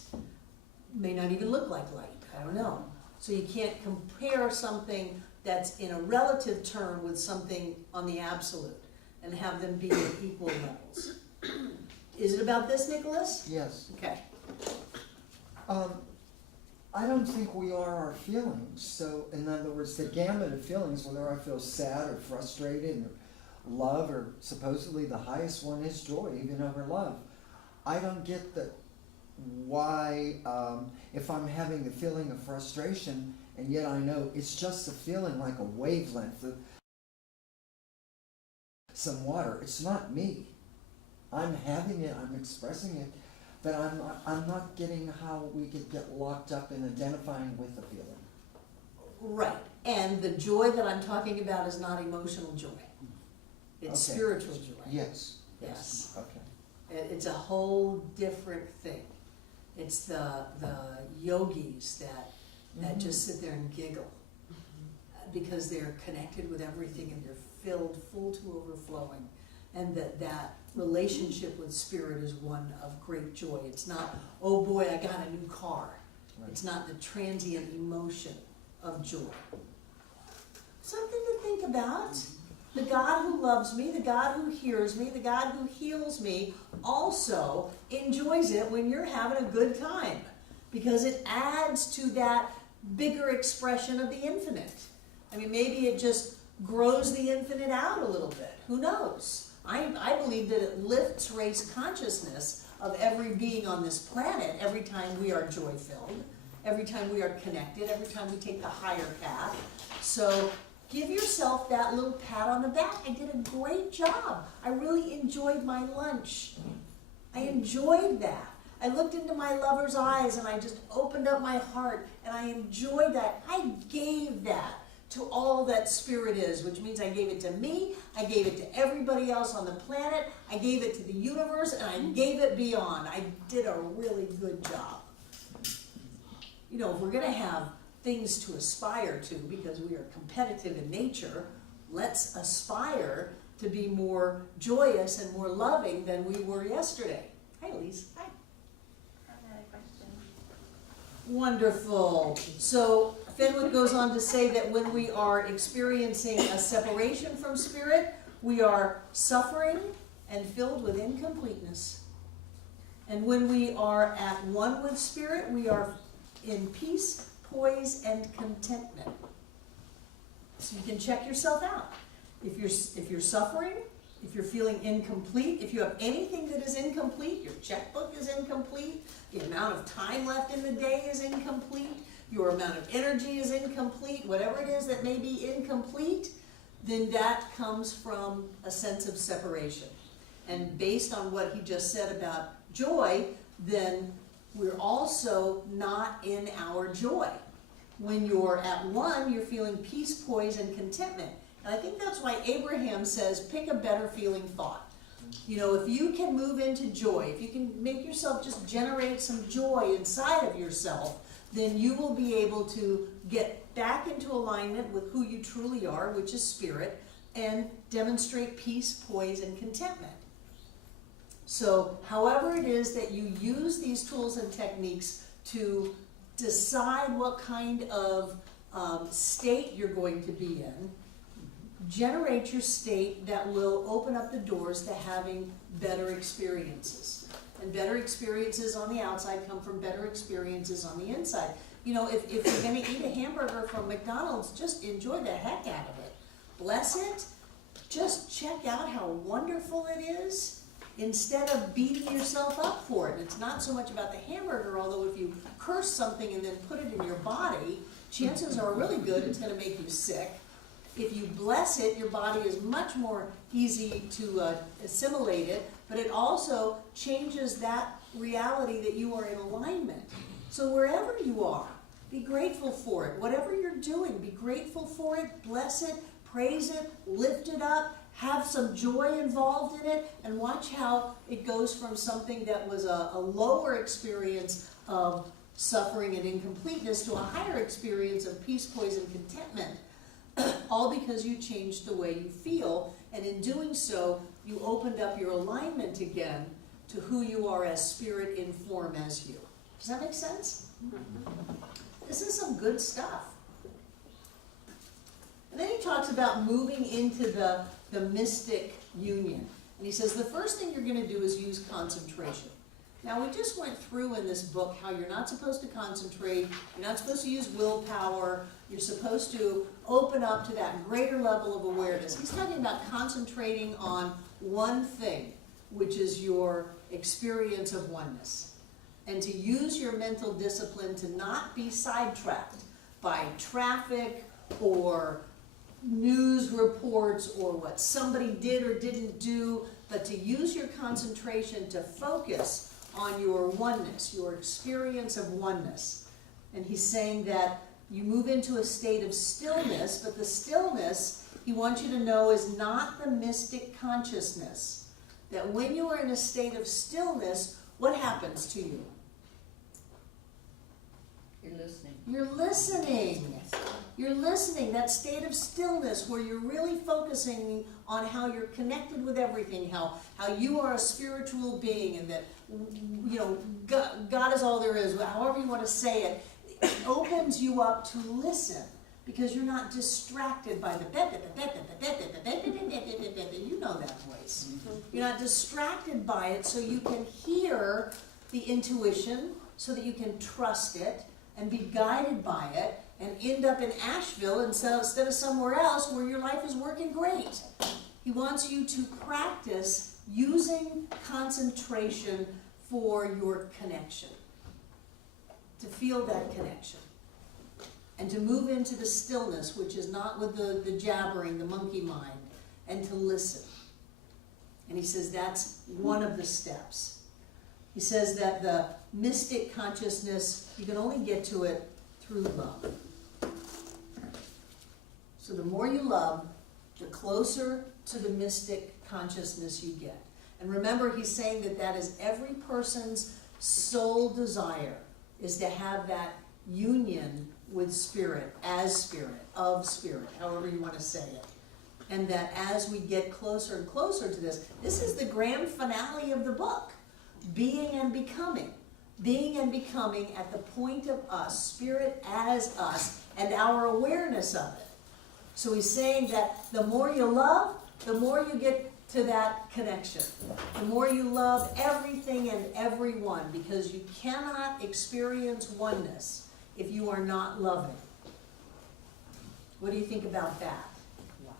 May not even look like light, I don't know. So you can't compare something that's in a relative term with something on the absolute and have them be at equal levels. Is it about this, Nicholas? Yes. Okay. I don't think we are our feelings. So, in other words, the gamut of feelings, whether I feel sad or frustrated or love, or supposedly the highest one is joy, even over love. I don't get why, if I'm having the feeling of frustration, and yet I know it's just a feeling like a wavelength of some water. It's not me. I'm having it, I'm expressing it, but I'm not getting how we could get locked up in identifying with the feeling. Right. And the joy that I'm talking about is not emotional joy. It's Okay. spiritual joy. Yes. Yes. Okay. It's a whole different thing. It's the yogis that just sit there and giggle because they're connected with everything and they're filled full to overflowing. And that relationship with spirit is one of great joy. It's not, oh boy, I got a new car. Right. It's not the transient emotion of joy. Something to think about. The God who loves me, the God who hears me, the God who heals me also enjoys it when you're having a good time, because it adds to that bigger expression of the infinite. I mean, maybe it just grows the infinite out a little bit. Who knows? I believe that it lifts race consciousness of every being on this planet every time we are joy-filled, every time we are connected, every time we take the higher path. So give yourself that little pat on the back. I did a great job. I really enjoyed my lunch. I enjoyed that. I looked into my lover's eyes and I just opened up my heart and I enjoyed that. I gave that to all that spirit is, which means I gave it to me, I gave it to everybody else on the planet, I gave it to the universe, and I gave it beyond. I did a really good job. You know, if we're going to have things to aspire to, because we are competitive in nature, let's aspire to be more joyous and more loving than we were yesterday. Hi, Elise. Hi. I have another question. Wonderful. So Fenwick goes on to say that when we are experiencing a separation from spirit, we are suffering and filled with incompleteness. And when we are at one with spirit, we are in peace, poise, and contentment. So you can check yourself out. If you're suffering, if you're feeling incomplete, if you have anything that is incomplete, your checkbook is incomplete, the amount of time left in the day is incomplete, your amount of energy is incomplete, whatever it is that may be incomplete, then that comes from a sense of separation. And based on what he just said about joy, then we're also not in our joy. When you're at one, you're feeling peace, poise, and contentment. And I think that's why Abraham says, pick a better feeling thought. You know, if you can move into joy, if you can make yourself just generate some joy inside of yourself, then you will be able to get back into alignment with who you truly are, which is spirit, and demonstrate peace, poise, and contentment. So however it is that you use these tools and techniques to decide what kind of state you're going to be in, generate your state that will open up the doors to having better experiences. And better experiences on the outside come from better experiences on the inside. You know, if you're going to eat a hamburger from McDonald's, just enjoy the heck out of it. Bless it. Just check out how wonderful it is instead of beating yourself up for it. It's not so much about the hamburger, although if you curse something and then put it in your body, chances are really good it's going to make you sick. If you bless it, your body is much more easy to assimilate it, but it also changes that reality that you are in alignment. So wherever you are, be grateful for it. Whatever you're doing, be grateful for it, bless it, praise it, lift it up, have some joy involved in it, and watch how it goes from something that was a lower experience of suffering and incompleteness to a higher experience of peace, poise, and contentment. All because you changed the way you feel, and in doing so, you opened up your alignment again to who you are as spirit in form as you. Does that make sense? This is some good stuff. And then he talks about moving into the mystic union. And he says the first thing you're going to do is use concentration. Now, we just went through in this book how you're not supposed to concentrate, you're not supposed to use willpower, you're supposed to open up to that greater level of awareness. He's talking about concentrating on one thing, which is your experience of oneness. And to use your mental discipline to not be sidetracked by traffic or news reports or what somebody did or didn't do, but to use your concentration to focus on your oneness, your experience of oneness. And he's saying that you move into a state of stillness, but the stillness, he wants you to know, is not the mystic consciousness. That when you are in a state of stillness, what happens to you? You're listening. You're listening. You're listening. That state of stillness where you're really focusing on how you're connected with everything, how you are a spiritual being, and that, you know, God is all there is, however you want to say it. It opens you up to listen because you're not distracted by the you know that voice. You're not distracted by it, so you can hear the intuition, so that you can trust it and be guided by it, and end up in Asheville instead of somewhere else where your life is working great. He wants you to practice using concentration for your connection, to feel that connection, and to move into the stillness, which is not with the jabbering, the monkey mind, and to listen. And he says that's one of the steps. He says that the mystic consciousness, you can only get to it through love. So the more you love, the closer to the mystic consciousness you get. And remember, he's saying that that is every person's sole desire, is to have that union with spirit, as spirit, of spirit, however you want to say it. And that as we get closer and closer to this is the grand finale of the book. Being and becoming. Being and becoming at the point of us, spirit as us, and our awareness of it. So he's saying that the more you love, the more you get to that connection. The more you love everything and everyone, because you cannot experience oneness if you are not loving. What do you think about that? Wow.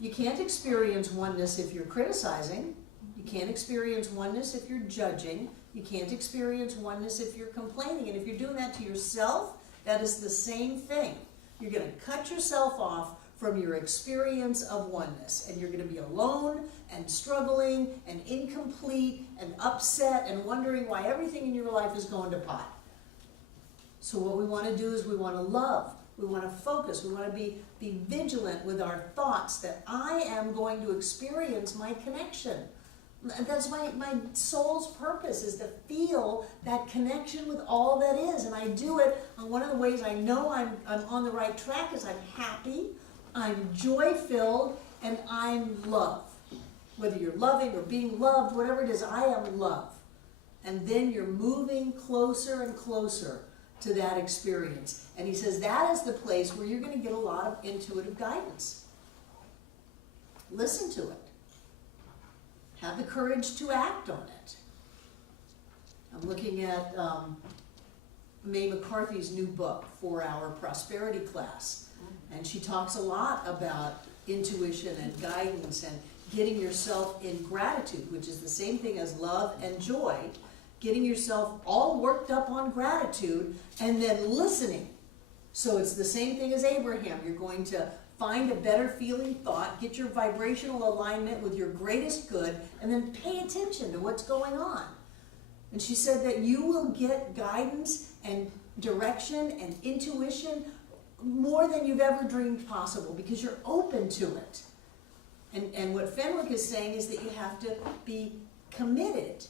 You can't experience oneness if you're criticizing. You can't experience oneness if you're judging. You can't experience oneness if you're complaining. And if you're doing that to yourself, that is the same thing. You're going to cut yourself off from your experience of oneness. And you're going to be alone and struggling and incomplete and upset and wondering why everything in your life is going to pot. So what we want to do is we want to love. We want to focus. We want to be vigilant with our thoughts that I am going to experience my connection. That's my soul's purpose, is to feel that connection with all that is. And I do it, one of the ways I know I'm on the right track is I'm happy, I'm joy-filled, and I'm love. Whether you're loving or being loved, whatever it is, I am love. And then you're moving closer and closer to that experience. And he says that is the place where you're going to get a lot of intuitive guidance. Listen to it. Have the courage to act on it. I'm looking at Mae McCarthy's new book, 4-Hour Prosperity Class. And she talks a lot about intuition and guidance and getting yourself in gratitude, which is the same thing as love and joy. Getting yourself all worked up on gratitude and then listening. So it's the same thing as Abraham. You're going to find a better feeling thought, get your vibrational alignment with your greatest good, and then pay attention to what's going on. And she said that you will get guidance and direction and intuition more than you've ever dreamed possible because you're open to it. And what Fenwick is saying is that you have to be committed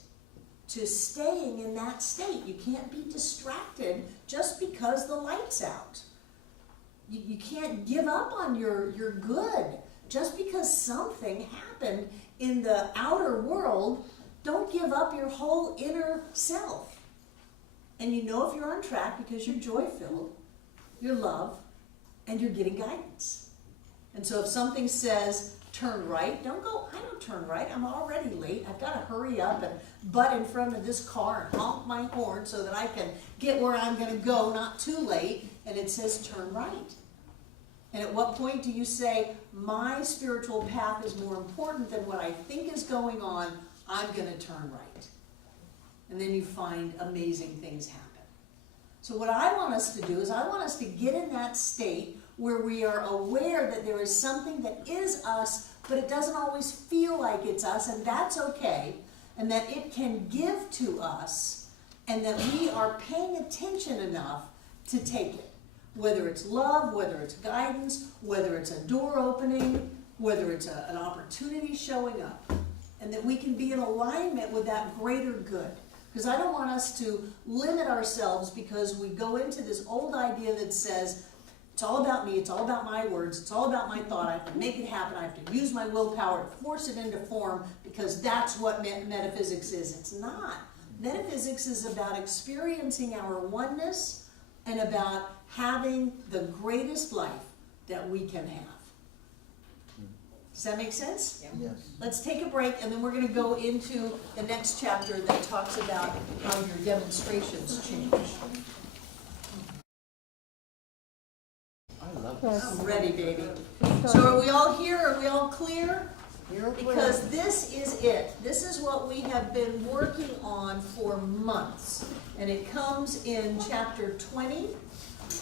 to staying in that state. You can't be distracted just because the light's out. You can't give up on your good. Just because something happened in the outer world, don't give up your whole inner self. And you know if you're on track because you're joy-filled, you're love, and you're getting guidance. And so if something says, turn right, don't go, I don't turn right, I'm already late, I've got to hurry up and butt in front of this car and honk my horn so that I can get where I'm going to go, not too late, and it says turn right. And at what point do you say, my spiritual path is more important than what I think is going on, I'm going to turn right. And then you find amazing things happen. So what I want us to do is I want us to get in that state where we are aware that there is something that is us, but it doesn't always feel like it's us, and that's okay, and that it can give to us, and that we are paying attention enough to take it. Whether it's love, whether it's guidance, whether it's a door opening, whether it's an opportunity showing up, and that we can be in alignment with that greater good. Because I don't want us to limit ourselves because we go into this old idea that says, it's all about me, it's all about my words, it's all about my thought, I have to make it happen, I have to use my willpower to force it into form because that's what metaphysics is. It's not. Metaphysics is about experiencing our oneness and about having the greatest life that we can have. Does that make sense? Yes. Let's take a break and then we're going to go into the next chapter that talks about how your demonstrations change. I love this. I'm ready, baby. So are we all here? Are we all clear? You're Because this is it. This is what we have been working on for months. And it comes in chapter 20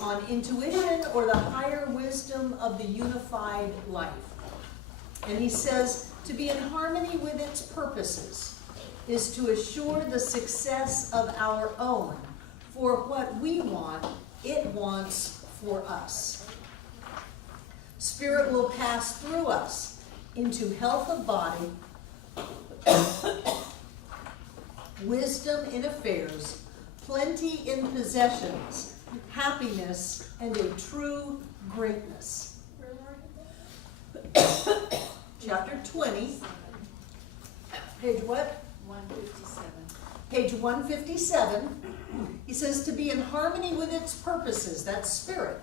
on intuition or the higher wisdom of the unified life. And he says, to be in harmony with its purposes is to assure the success of our own. For what we want, it wants for us. Spirit will pass through us into health of body, wisdom in affairs, plenty in possessions, happiness, and a true greatness. Chapter 20, page what? 157. Page 157. He says to be in harmony with its purposes, that's spirit,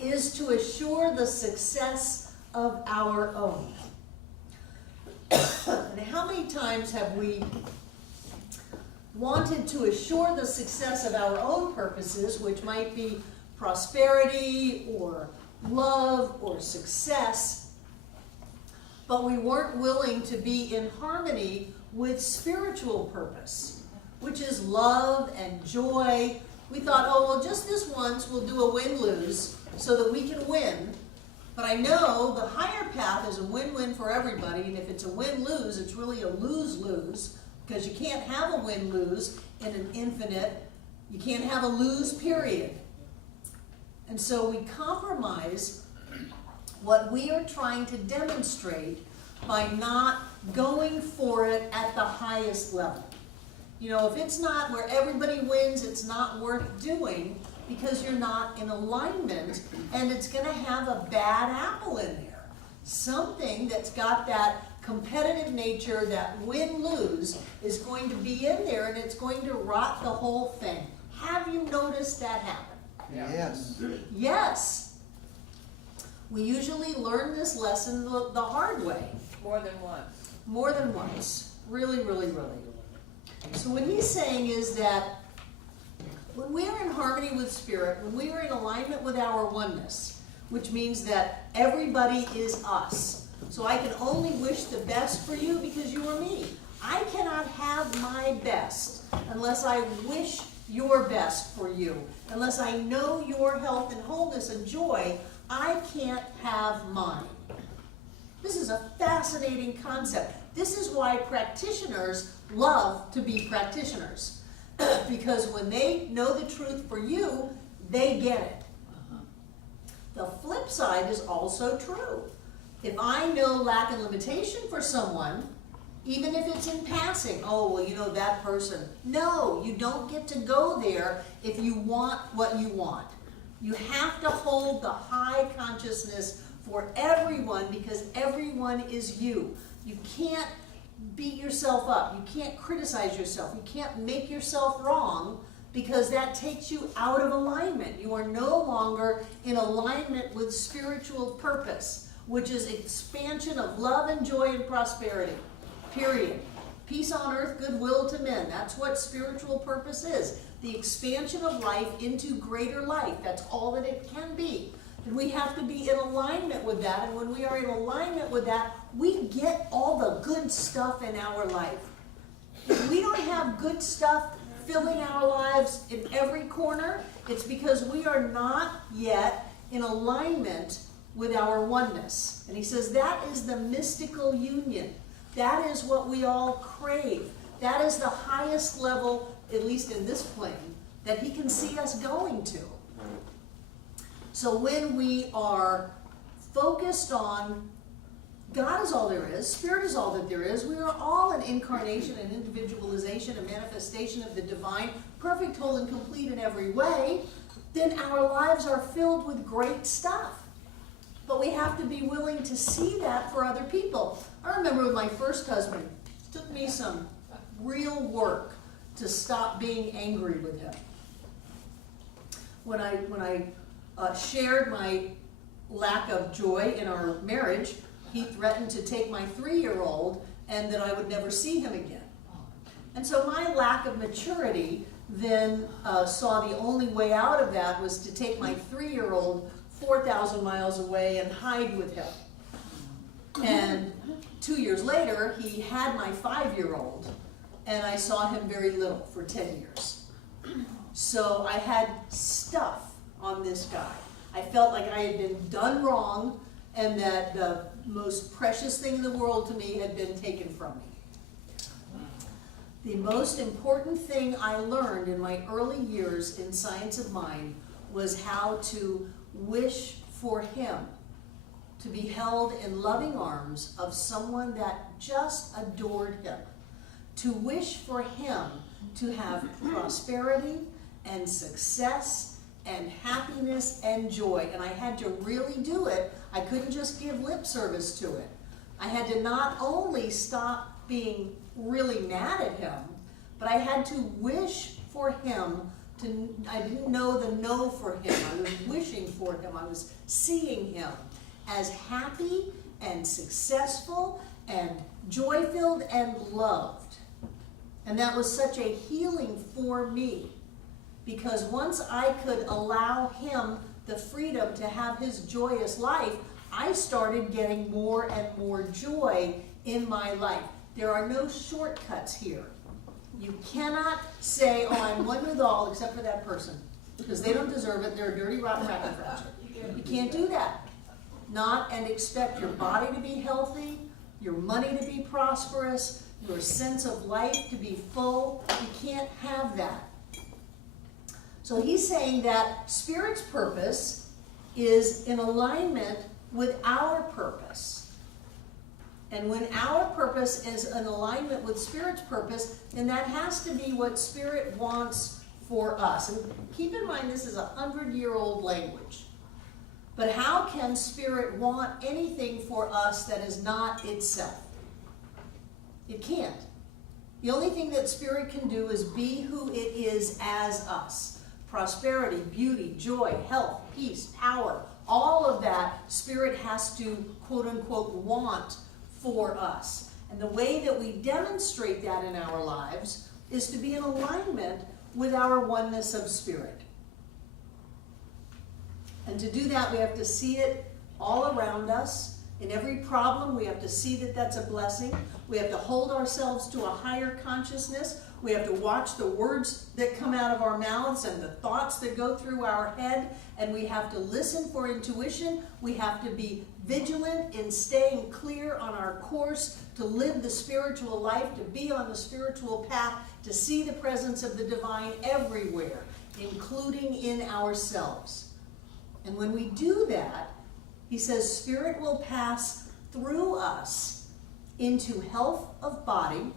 is to assure the success of our own. And how many times have we wanted to assure the success of our own purposes, which might be prosperity or love or success, but we weren't willing to be in harmony with spiritual purpose, which is love and joy. We thought, oh, well, just this once we'll do a win-lose so that we can win, But I know the higher path is a win-win for everybody, and if it's a win-lose, it's really a lose-lose, because you can't have a win-lose in an infinite, you can't have a lose period. And so we compromise what we are trying to demonstrate by not going for it at the highest level. You know, if it's not where everybody wins, it's not worth doing, because you're not in alignment, and it's going to have a bad apple in there. Something that's got that competitive nature, that win-lose, is going to be in there, and it's going to rot the whole thing. Have you noticed that happen? Yes. Yes. We usually learn this lesson the hard way. More than once. More than once. Really, really, really. So what he's saying is that when we are in harmony with Spirit, when we are in alignment with our oneness, which means that everybody is us. So I can only wish the best for you because you are me. I cannot have my best unless I wish your best for you. Unless I know your health and wholeness and joy, I can't have mine. This is a fascinating concept. This is why practitioners love to be practitioners. Because when they know the truth for you, they get it. The flip side is also true. If I know lack and limitation for someone, even if it's in passing, oh, well, you know, that person. No, you don't get to go there if you want what you want. You have to hold the high consciousness for everyone, because everyone is you. You can't beat yourself up. You can't criticize yourself. You can't make yourself wrong, because that takes you out of alignment. You are no longer in alignment with spiritual purpose, which is expansion of love and joy and prosperity. Period. Peace on earth, goodwill to men. That's what spiritual purpose is. The expansion of life into greater life. That's all that it can be. And we have to be in alignment with that. And when we are in alignment with that, we get all the good stuff in our life. If we don't have good stuff filling our lives in every corner, it's because we are not yet in alignment with our oneness. And he says that is the mystical union. That is what we all crave. That is the highest level, at least in this plane, that he can see us going to. So when we are focused on God is all there is, Spirit is all that there is, we are all an incarnation, an individualization, a manifestation of the divine, perfect, whole, and complete in every way, then our lives are filled with great stuff. But we have to be willing to see that for other people. I remember with my first husband, it took me some real work to stop being angry with him. When I shared my lack of joy in our marriage, he threatened to take my 3-year-old and that I would never see him again. And so my lack of maturity then saw the only way out of that was to take my 3-year-old 4,000 miles away and hide with him. And 2 years later, he had my 5-year-old, and I saw him very little for 10 years. So I had stuff on this guy. I felt like I had been done wrong, and that the most precious thing in the world to me had been taken from me. The most important thing I learned in my early years in Science of Mind was how to wish for him to be held in loving arms of someone that just adored him. To wish for him to have prosperity and success and happiness and joy. And I had to really do it. I couldn't just give lip service to it. I had to not only stop being really mad at him, but I had to wish for him to, I didn't know the no for him. I was wishing for him. I was seeing him as happy and successful and joy-filled and loved. And that was such a healing for me, because once I could allow him the freedom to have his joyous life, I started getting more and more joy in my life. There are no shortcuts here. You cannot say, oh, I'm one with all except for that person, because they don't deserve it. They're a dirty, rotten racket. You can't do that. not and expect your body to be healthy, your money to be prosperous, your sense of life to be full. You can't have that. So he's saying that Spirit's purpose is in alignment with our purpose. And when our purpose is in alignment with Spirit's purpose, then that has to be what Spirit wants for us. And keep in mind, this is 100-year-old language. But how can Spirit want anything for us that is not itself? It can't. The only thing that Spirit can do is be who it is as us. Prosperity, beauty, joy, health, peace, power, all of that Spirit has to, quote unquote, want for us. And the way that we demonstrate that in our lives is to be in alignment with our oneness of Spirit. And to do that, we have to see it all around us. In every problem, we have to see that that's a blessing. We have to hold ourselves to a higher consciousness. We have to watch the words that come out of our mouths and the thoughts that go through our head. And we have to listen for intuition. We have to be vigilant in staying clear on our course to live the spiritual life, to be on the spiritual path, to see the presence of the divine everywhere, including in ourselves. And when we do that, he says Spirit will pass through us into health of body,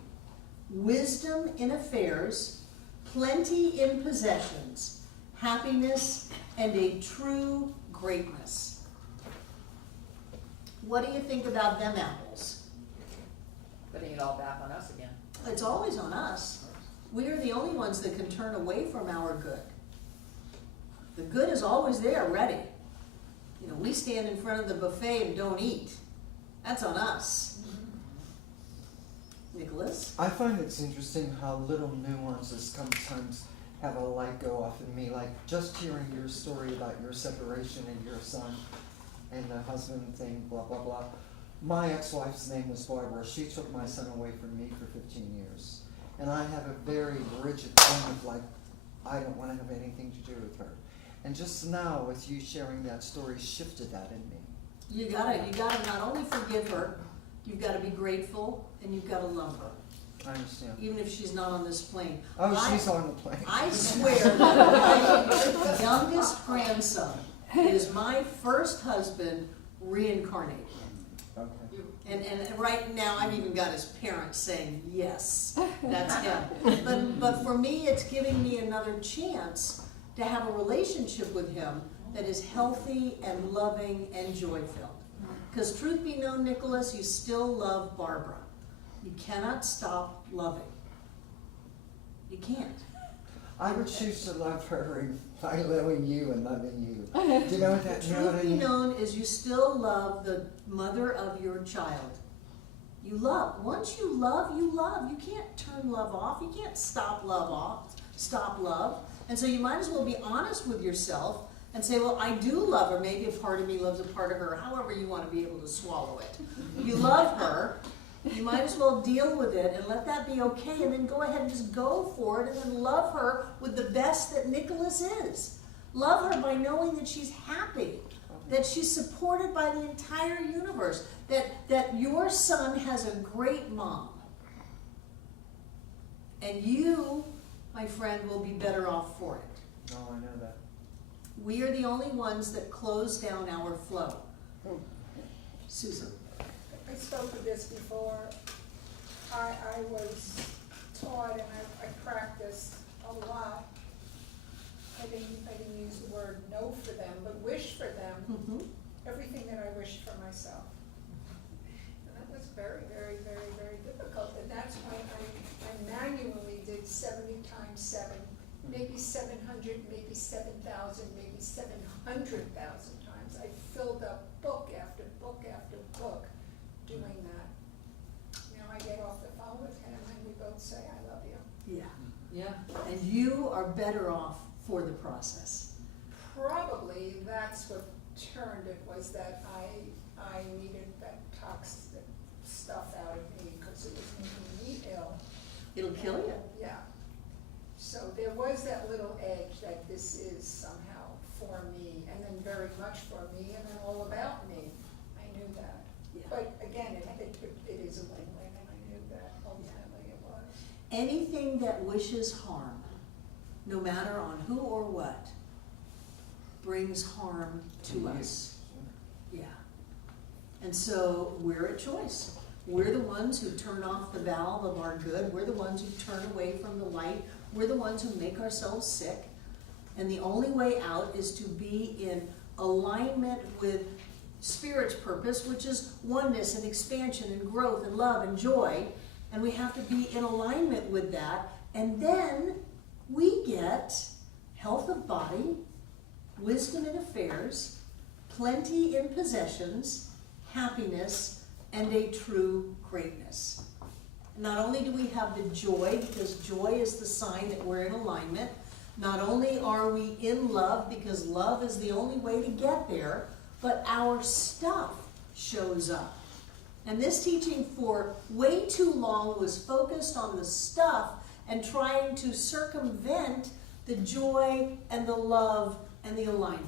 wisdom in affairs, plenty in possessions, happiness, and a true greatness. What do you think about them apples? Putting it all back on us again. It's always on us. We are the only ones that can turn away from our good. The good is always there, ready. You know, we stand in front of the buffet and don't eat. That's on us. Nicholas? I find it's interesting how little nuances sometimes have a light go off in me. Like just hearing your story about your separation and your son and the husband thing, blah, blah, blah. My ex-wife's name was Barbara. She took my son away from me for 15 years. And I have a very rigid thing of like, I don't want to have anything to do with her. And just now, with you sharing that story, shifted that in me. You gotta not only forgive her, you've gotta be grateful, and you've gotta love her. I understand. Even if she's not on this plane. Oh, she's on the plane. I swear that my youngest grandson is my first husband reincarnated. Okay. And right now, I've even got his parents saying, yes, that's him. But for me, it's giving me another chance to have a relationship with him that is healthy and loving and joy-filled. Because truth be known, Nicholas, you still love Barbara. You cannot stop loving. You can't. I would choose to love her by loving you and loving you. Do you know what that? You know what I Truth be mean? known is you still love the mother of your child. You love. Once you love, you love. You can't turn love off. You can't stop love off. Stop love. And so you might as well be honest with yourself and say, well, I do love her. Maybe a part of me loves a part of her, however you want to be able to swallow it. You love her. You might as well deal with it and let that be okay, and then go ahead and just go for it and then love her with the best that Nicholas is. Love her by knowing that she's happy, that she's supported by the entire universe, that your son has a great mom. And you, my friend, will be better off for it. Oh, I know that. We are the only ones that close down our flow. Susan. I spoke of this before. I was taught and I practiced a lot. I didn't use the word no for them, but wish for them Mm-hmm. everything that I wished for myself. And that was very, very, very, very difficult. And that's why I manually did 70 times 7, maybe 700, maybe 7,000, maybe 700,000 times. I filled up book after book after book doing that. Now I get off the phone with him and we both say, I love you. Yeah. Yeah. And you are better off for the process. Probably that's what turned it, was that I needed that toxic stuff out of me because it was making me ill. It'll kill you. Yeah. So there was that little edge that this is somehow for me, and then very much for me, and then all about me. But again, it is a win-win, and I knew that ultimately it was. Anything that wishes harm, no matter on who or what, brings harm to us. Yeah. And so we're at choice. We're the ones who turn off the valve of our good. We're the ones who turn away from the light. We're the ones who make ourselves sick. And the only way out is to be in alignment with Spirit's purpose, which is oneness and expansion and growth and love and joy. And we have to be in alignment with that. And then we get health of body, wisdom in affairs, plenty in possessions, happiness, and a true greatness. Not only do we have the joy, because joy is the sign that we're in alignment, not only are we in love, because love is the only way to get there, but our stuff shows up. And this teaching for way too long was focused on the stuff and trying to circumvent the joy and the love and the alignment.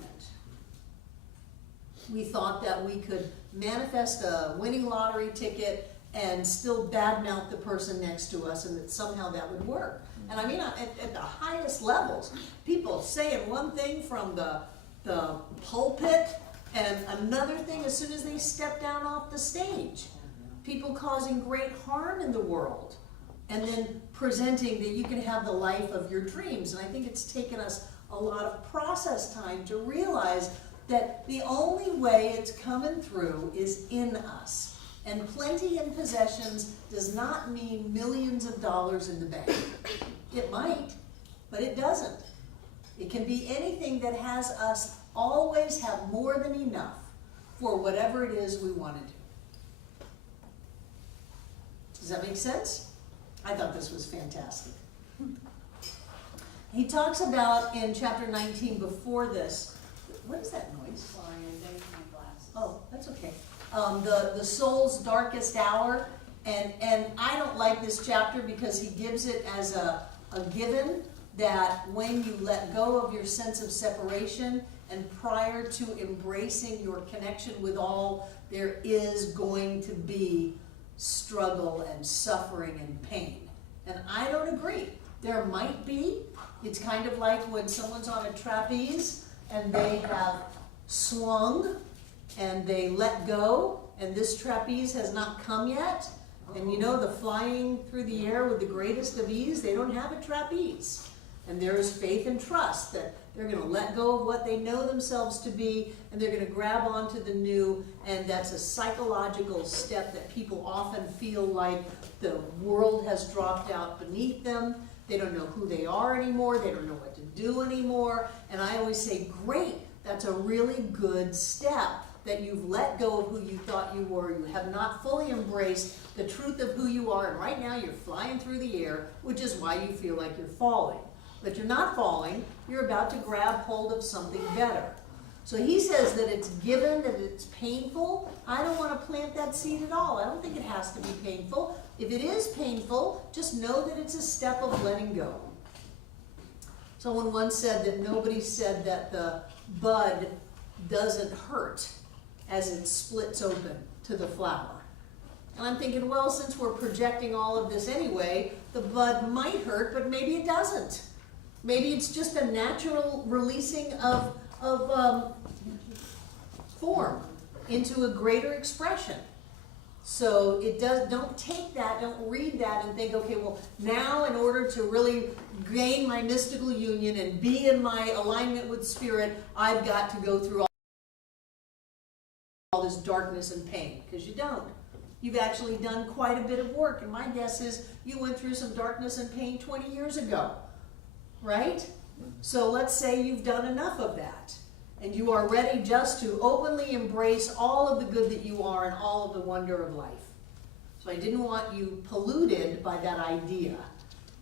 We thought that we could manifest a winning lottery ticket and still badmouth the person next to us, and that somehow that would work. And I mean, at the highest levels, people saying one thing from the pulpit and another thing as soon as they step down off the stage. People causing great harm in the world, and then presenting that you can have the life of your dreams. And I think it's taken us a lot of process time to realize that the only way it's coming through is in us. And plenty in possessions does not mean millions of dollars in the bank. It might, but it doesn't. It can be anything that has us always have more than enough for whatever it is we want to do. Does that make sense? I thought this was fantastic. He talks about in chapter 19 before this, what is that noise? Sorry, I'm getting my glasses. Oh, that's okay. The soul's darkest hour, and I don't like this chapter because he gives it as a given that when you let go of your sense of separation and prior to embracing your connection with all, there is going to be struggle and suffering and pain. And I don't agree. There might be. It's kind of like when someone's on a trapeze and they have swung and they let go, and this trapeze has not come yet. And you know, the flying through the air with the greatest of ease, they don't have a trapeze. And there is faith and trust that they're going to let go of what they know themselves to be, and they're going to grab onto the new. And that's a psychological step that people often feel like the world has dropped out beneath them. They don't know who they are anymore. They don't know what to do anymore. And I always say, great, that's a really good step, that you've let go of who you thought you were. You have not fully embraced the truth of who you are. And right now you're flying through the air, which is why you feel like you're falling. But you're not falling. You're about to grab hold of something better. So he says that it's given, that it's painful. I don't want to plant that seed at all. I don't think it has to be painful. If it is painful, just know that it's a step of letting go. Someone once said that nobody said that the bud doesn't hurt as it splits open to the flower. And I'm thinking, well, since we're projecting all of this anyway, the bud might hurt, but maybe it doesn't. Maybe it's just a natural releasing of form into a greater expression. So it does. Don't take that, don't read that and think, okay, well, now in order to really gain my mystical union and be in my alignment with Spirit, I've got to go through all this darkness and pain. Because you don't. You've actually done quite a bit of work, and my guess is you went through some darkness and pain 20 years ago, right? So let's say you've done enough of that, and you are ready just to openly embrace all of the good that you are and all of the wonder of life. So I didn't want you polluted by that idea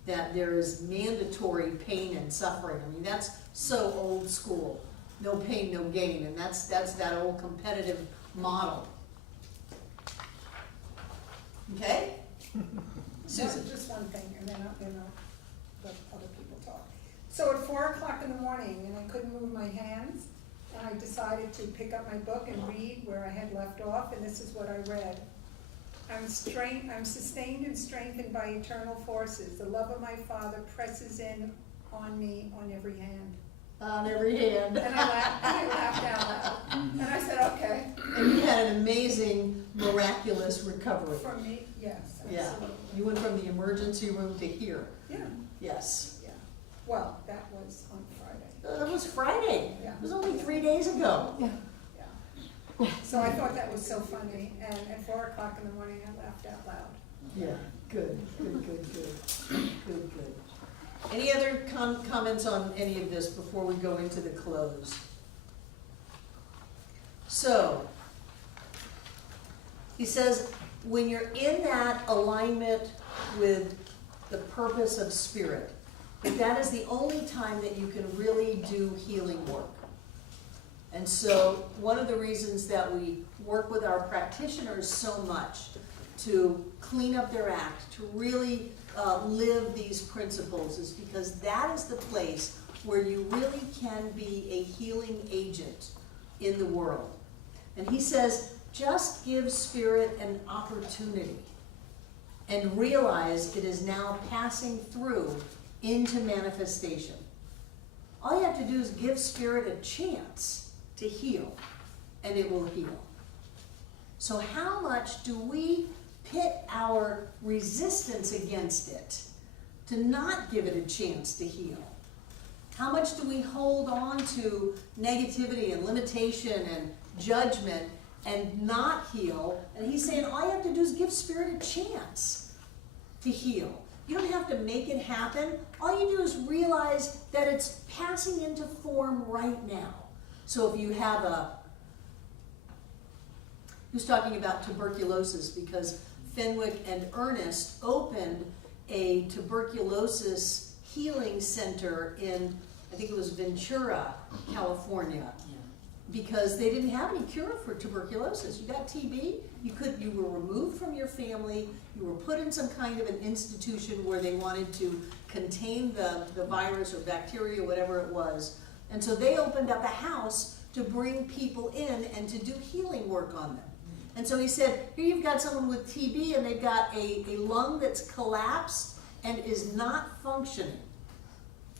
that there is mandatory pain and suffering. I mean, that's so old school. No pain, no gain, and that's that old competitive model. Okay? Susan. Just one thing, and then I'll let other people talk. So at 4 o'clock in the morning, and I couldn't move my hands, and I decided to pick up my book and read where I had left off, and this is what I read. I'm sustained and strengthened by eternal forces. The love of my Father presses in on me on every hand. On every hand. And I laughed out loud. And I said, okay. And you had an amazing, miraculous recovery. For me, yes, Yeah, absolutely. you went from the emergency room to here. Yeah, Yes. yeah. Well, that was on Friday. That was Friday. Yeah. It was only 3 days ago. Yeah. So I thought that was so funny, and at 4 o'clock in the morning, I laughed out loud. Yeah, good. Good. Any other comments on any of this before we go into the close? So, he says, when you're in that alignment with the purpose of spirit, that is the only time that you can really do healing work. And so, one of the reasons that we work with our practitioners so much to clean up their act, to really live these principles, is because that is the place where you really can be a healing agent in the world. And he says, just give spirit an opportunity and realize it is now passing through into manifestation. All you have to do is give spirit a chance to heal, and it will heal. So how much do we pit our resistance against it to not give it a chance to heal? How much do we hold on to negativity and limitation and judgment and not heal? And he's saying all you have to do is give spirit a chance to heal. You don't have to make it happen. All you do is realize that it's passing into form right now. So if you have he was talking about tuberculosis because Fenwick and Ernest opened a tuberculosis healing center in, I think it was Ventura, California, because they didn't have any cure for tuberculosis. You got TB, you were removed from your family, you were put in some kind of an institution where they wanted to contain the virus or bacteria, whatever it was. And so they opened up a house to bring people in and to do healing work on them. And so he said, here you've got someone with TB and they've got a lung that's collapsed and is not functioning.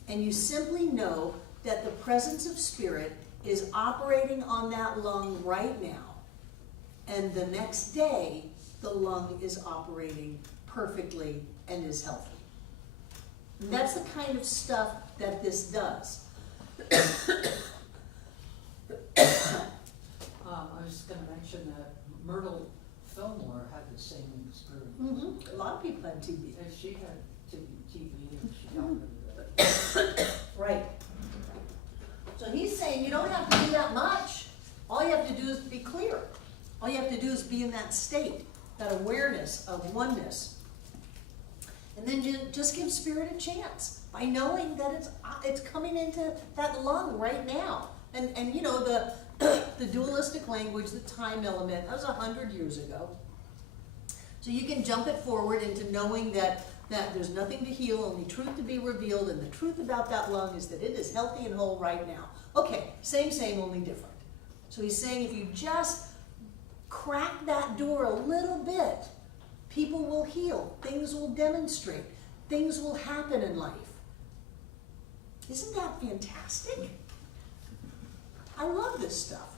And you simply know that the presence of spirit is operating on that lung right now. And the next day, the lung is operating perfectly and is healthy. And that's the kind of stuff that this does. I was gonna mention that Myrtle Fillmore had the same experience. Mm-hmm. A lot of people have TB. If she had TB and she got rid of it. Right. So he's saying you don't have to do that much. All you have to do is be clear. All you have to do is be in that state, that awareness of oneness. And then you just give spirit a chance by knowing that it's coming into that lung right now. And you know, the dualistic language, the time element, that was 100 years ago. So you can jump it forward into knowing that there's nothing to heal, only truth to be revealed, and the truth about that lung is that it is healthy and whole right now. Okay, same, only different. So he's saying if you just crack that door a little bit, people will heal, things will demonstrate, things will happen in life. Isn't that fantastic? I love this stuff.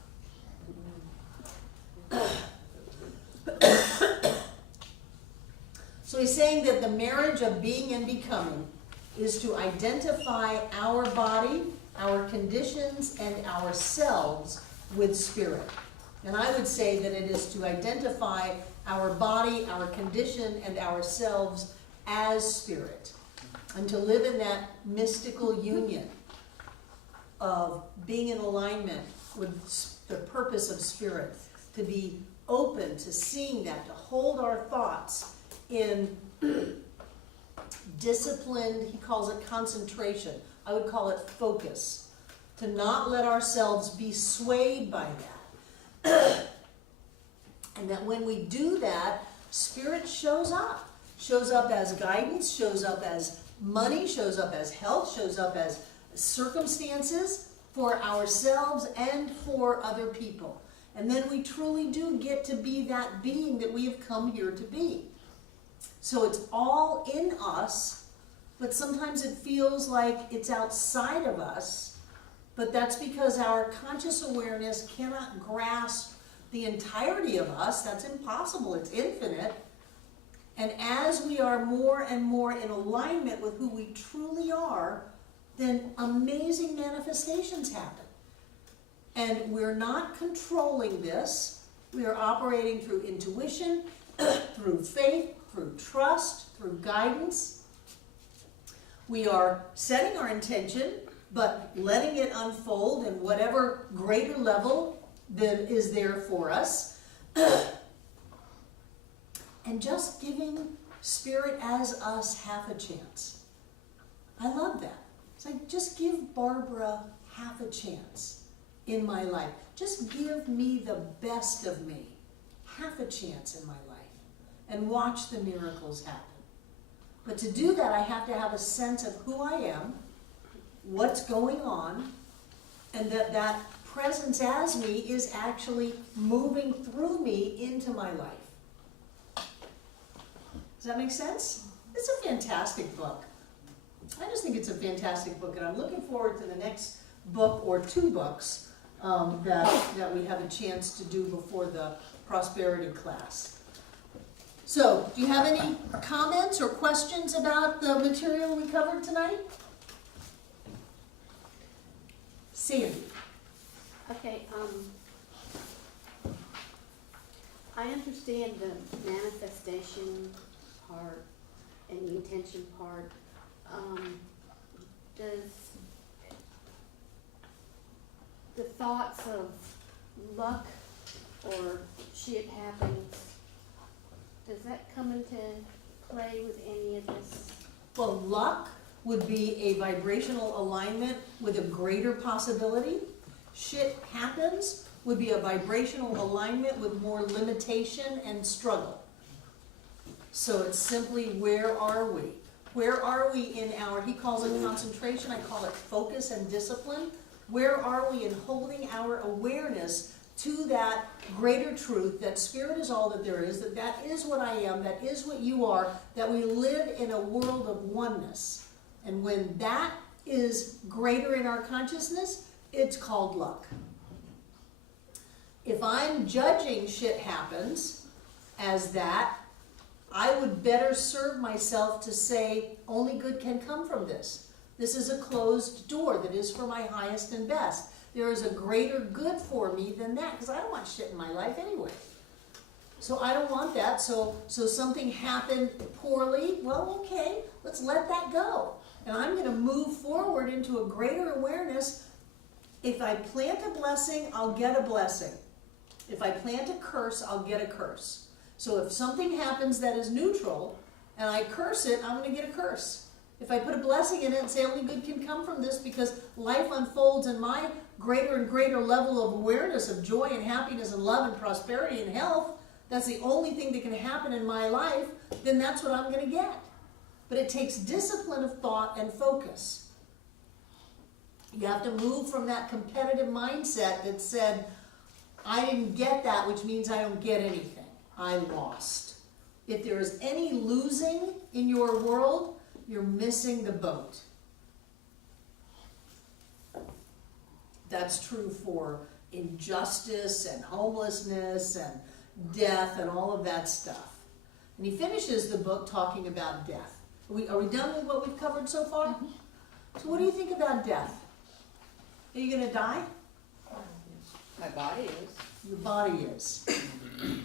So he's saying that the marriage of being and becoming is to identify our body, our conditions, and ourselves with spirit. And I would say that it is to identify our body, our condition, and ourselves as spirit. And to live in that mystical union of being in alignment with the purpose of spirit. To be open to seeing that, to hold our thoughts in disciplined, he calls it concentration. I would call it focus. To not let ourselves be swayed by that. And that when we do that, spirit shows up. Shows up as guidance, shows up as money, shows up as health, shows up as circumstances, for ourselves and for other people. And then we truly do get to be that being that we have come here to be. So it's all in us, but sometimes it feels like it's outside of us, but that's because our conscious awareness cannot grasp the entirety of us. That's impossible, it's infinite. And as we are more and more in alignment with who we truly are, then amazing manifestations happen. And we're not controlling this. We are operating through intuition, through faith, through trust, through guidance. We are setting our intention, but letting it unfold in whatever greater level that is there for us. And just giving Spirit as us half a chance. I love that. It's like, just give Barbara half a chance in my life. Just give me the best of me, half a chance in my life, and watch the miracles happen. But to do that, I have to have a sense of who I am, what's going on, and that presence as me is actually moving through me into my life. Does that make sense? It's a fantastic book. I just think it's a fantastic book, and I'm looking forward to the next book or two books that we have a chance to do before the prosperity class. So, do you have any comments or questions about the material we covered tonight? Sandy. Okay, I understand the manifestation part and the intention part. Does the thoughts of luck or shit happens, does that come into play with any of this? Well, luck would be a vibrational alignment with a greater possibility. Shit happens would be a vibrational alignment with more limitation and struggle. So it's simply, where are we? Where are we in our, he calls it concentration, I call it focus and discipline. Where are we in holding our awareness to that greater truth, that Spirit is all that there is, that is what I am, that is what you are, that we live in a world of oneness. And when that is greater in our consciousness, it's called luck. If I'm judging shit happens as that, I would better serve myself to say, only good can come from this. This is a closed door that is for my highest and best. There is a greater good for me than that, because I don't want shit in my life anyway. So I don't want that. So something happened poorly. Well, okay, let's let that go. And I'm going to move forward into a greater awareness. If I plant a blessing, I'll get a blessing. If I plant a curse, I'll get a curse. So if something happens that is neutral, and I curse it, I'm going to get a curse. If I put a blessing in it and say only good can come from this because life unfolds in my greater and greater level of awareness of joy and happiness and love and prosperity and health, that's the only thing that can happen in my life, then that's what I'm going to get. But it takes discipline of thought and focus. You have to move from that competitive mindset that said, I didn't get that, which means I don't get anything. I lost. If there is any losing in your world, you're missing the boat. That's true for injustice and homelessness and death and all of that stuff. And he finishes the book talking about death. Are we done with what we've covered so far? Mm-hmm. So what do you think about death? Are you going to die? My body is. Your body is.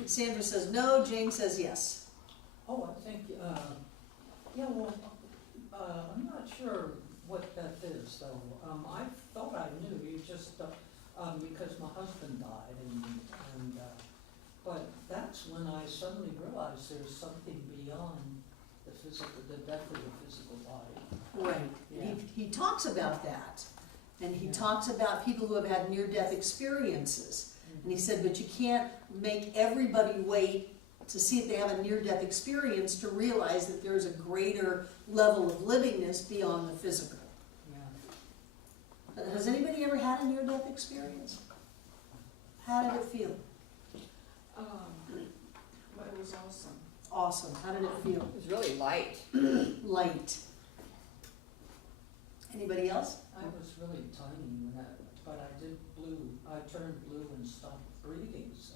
Sandra says no, Jane says yes. Oh, I think, yeah, well, I'm not sure what that is, though. I thought I knew, just, because my husband died, and but that's when I suddenly realized there's something beyond the death of the physical body. Right. Yeah. He talks about that. And he talks about people who have had near-death experiences. And he said, but you can't make everybody wait to see if they have a near-death experience to realize that there's a greater level of livingness beyond the physical. Yeah. Has anybody ever had a near-death experience? How did it feel? But it was awesome. Awesome. How did it feel? It was really light. Light. Anybody else? I was really tiny when but I turned blue and stopped breathing, so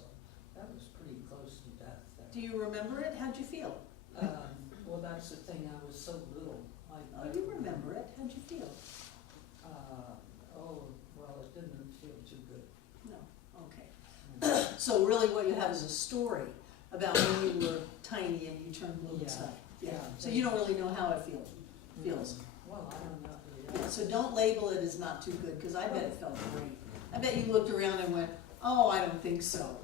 that was pretty close to death there. Do you remember it? How'd you feel? Well, that's the thing, I was so little. Oh, you remember it. How'd you feel? Well, it didn't feel too good. No. Okay. So really what you have is a story about when you were tiny and you turned blue Yeah. inside. Yeah. So you don't really know how it feels. Well, I don't know. Yeah, so don't label it as not too good, because I bet it felt great. I bet you looked around and went, oh, I don't think so.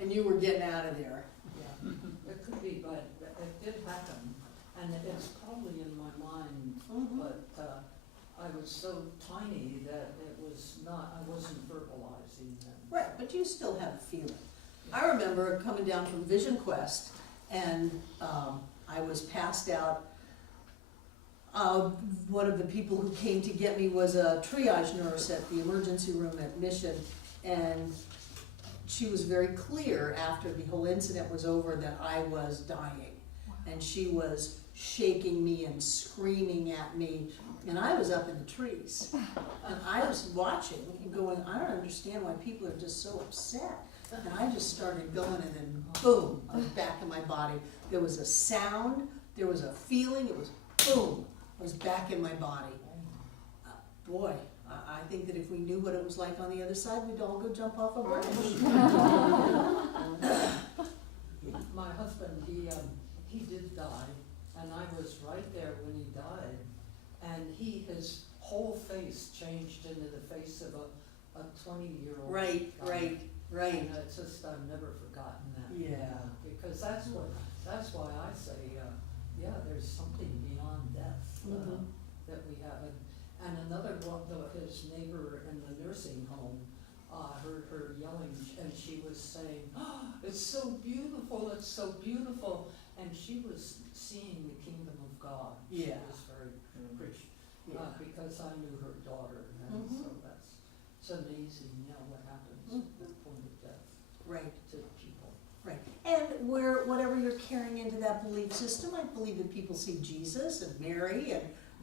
And you were getting out of there. Yeah, it could be, but it did happen, and it's probably in my mind, but I was so tiny that I wasn't verbalizing them. Right, but you still have a feeling. I remember coming down from Vision Quest, and I was passed out. One of the people who came to get me was a triage nurse at the emergency room at Mission, and she was very clear after the whole incident was over that I was dying. And she was shaking me and screaming at me, and I was up in the trees. And I was watching and going, I don't understand why people are just so upset. And I just started going, and then boom, I was back in my body. There was a sound, there was a feeling, it was boom, I was back in my body. Boy, I think that if we knew what it was like on the other side, we'd all go jump off a bridge. My husband, he did die, and I was right there when he died, and his whole face changed into the face of a 20-year-old Right, guy. right. And it's just, I've never forgotten that. Yeah. Because that's why I say, there's something beyond death that we haven't. And another one, his neighbor in the nursing home, heard her yelling, and she was saying, oh, it's so beautiful, it's so beautiful. And she was seeing the kingdom of God. Yeah. She was very rich, because I knew her daughter, and so it's amazing, what happens at the point of death Right, to people. right. And whatever you're carrying into that belief system, I believe that people see Jesus and Mary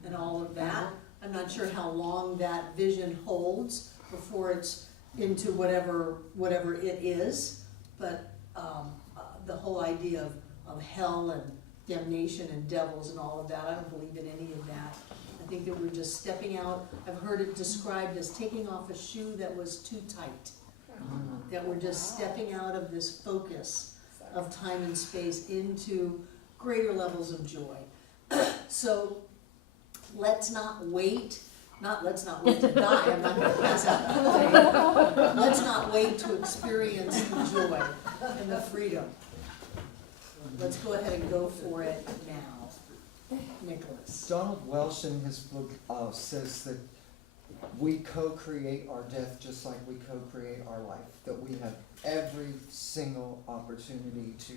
and all of that. I'm not sure how long that vision holds before it's into whatever it is, but the whole idea of hell and damnation and devils and all of that, I don't believe in any of that. I think that we're just stepping out. I've heard it described as taking off a shoe that was too tight. That we're just stepping out of this focus of time and space into greater levels of joy. So let's not wait to die, I'm not gonna pass out Kool-Aid. Let's not wait to experience the joy and the freedom. Let's go ahead and go for it now. Nicholas. Donald Welsh in his book says that we co-create our death just like we co-create our life, that we have every single opportunity to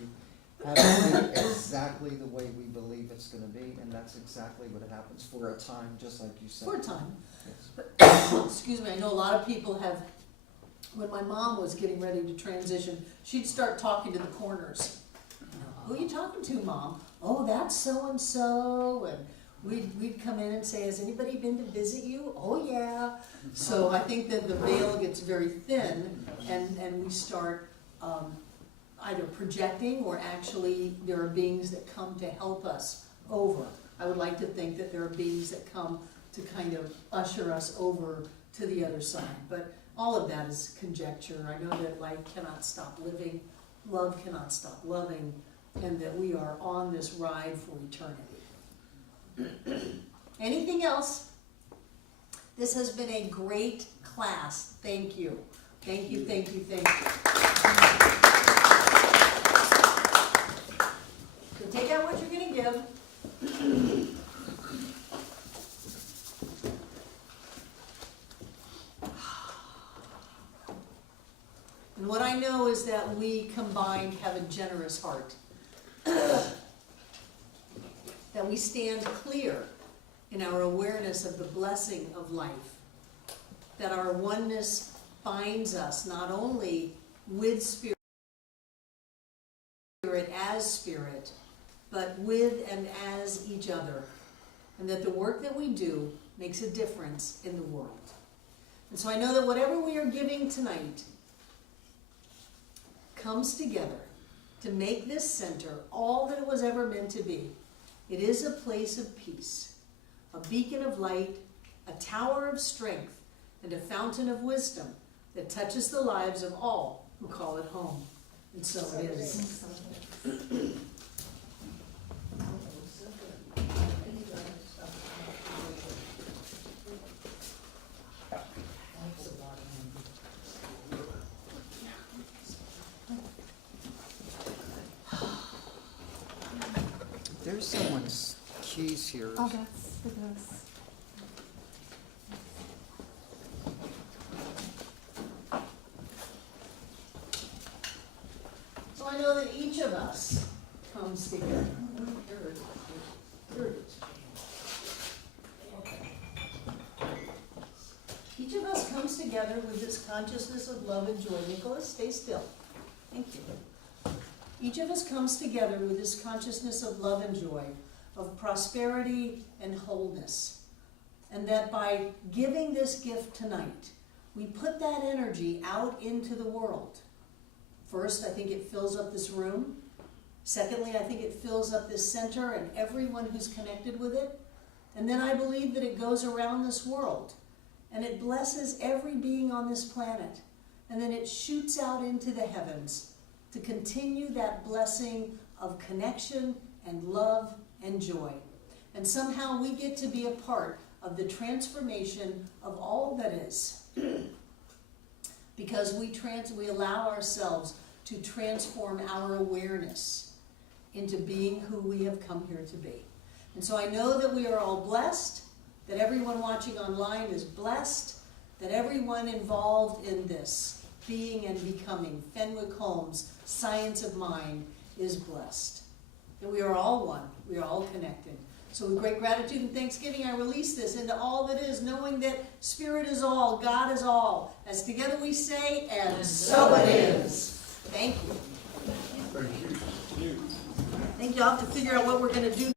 have it be exactly the way we believe it's going to be, and that's exactly what happens for a time, just like you said. For a time. Yes. Excuse me, I know a lot of people have, when my mom was getting ready to transition, she'd start talking to the corners. Who are you talking to, Mom? Oh, that's so-and-so, and we'd come in and say, has anybody been to visit you? Oh, yeah. So I think that the veil gets very thin, and we start either projecting or actually there are beings that come to help us over. I would like to think that there are beings that come to kind of usher us over to the other side. But all of that is conjecture. I know that life cannot stop living, love cannot stop loving, and that we are on this ride for eternity. Anything else? This has been a great class. Thank you. Thank you, thank you, thank you. So take out what you're going to give. And what I know is that we combined have a generous heart. That we stand clear in our awareness of the blessing of life. that our oneness binds us not only with spirit as spirit, but with and as each other. And that the work that we do makes a difference in the world. And so I know that whatever we are giving tonight comes together to make this center all that it was ever meant to be. It is a place of peace, a beacon of light, a tower of strength, and a fountain of wisdom that touches the lives of all who call it home. And so it is. There's someone's keys here. Oh, that's for those. So I know that each of us comes together. Here it is. Each of us comes together with this consciousness of love and joy. Nicholas, stay still. Thank you. Each of us comes together with this consciousness of love and joy, of prosperity and wholeness. And that by giving this gift tonight, we put that energy out into the world. First, I think it fills up this room. Secondly, I think it fills up this center and everyone who's connected with it. And then I believe that it goes around this world and it blesses every being on this planet. And then it shoots out into the heavens to continue that blessing of connection and love and joy. And somehow we get to be a part of the transformation of all that is. Because we allow ourselves to transform our awareness into being who we have come here to be. And so I know that we are all blessed, that everyone watching online is blessed, that everyone involved in this being and becoming, Fenwick Holmes, Science of Mind, is blessed. And we are all one. We are all connected. So with great gratitude and thanksgiving, I release this into all that is, knowing that Spirit is all, God is all. As together we say, and so it is. Thank you. Thank you. I think you'll have to figure out what we're going to do.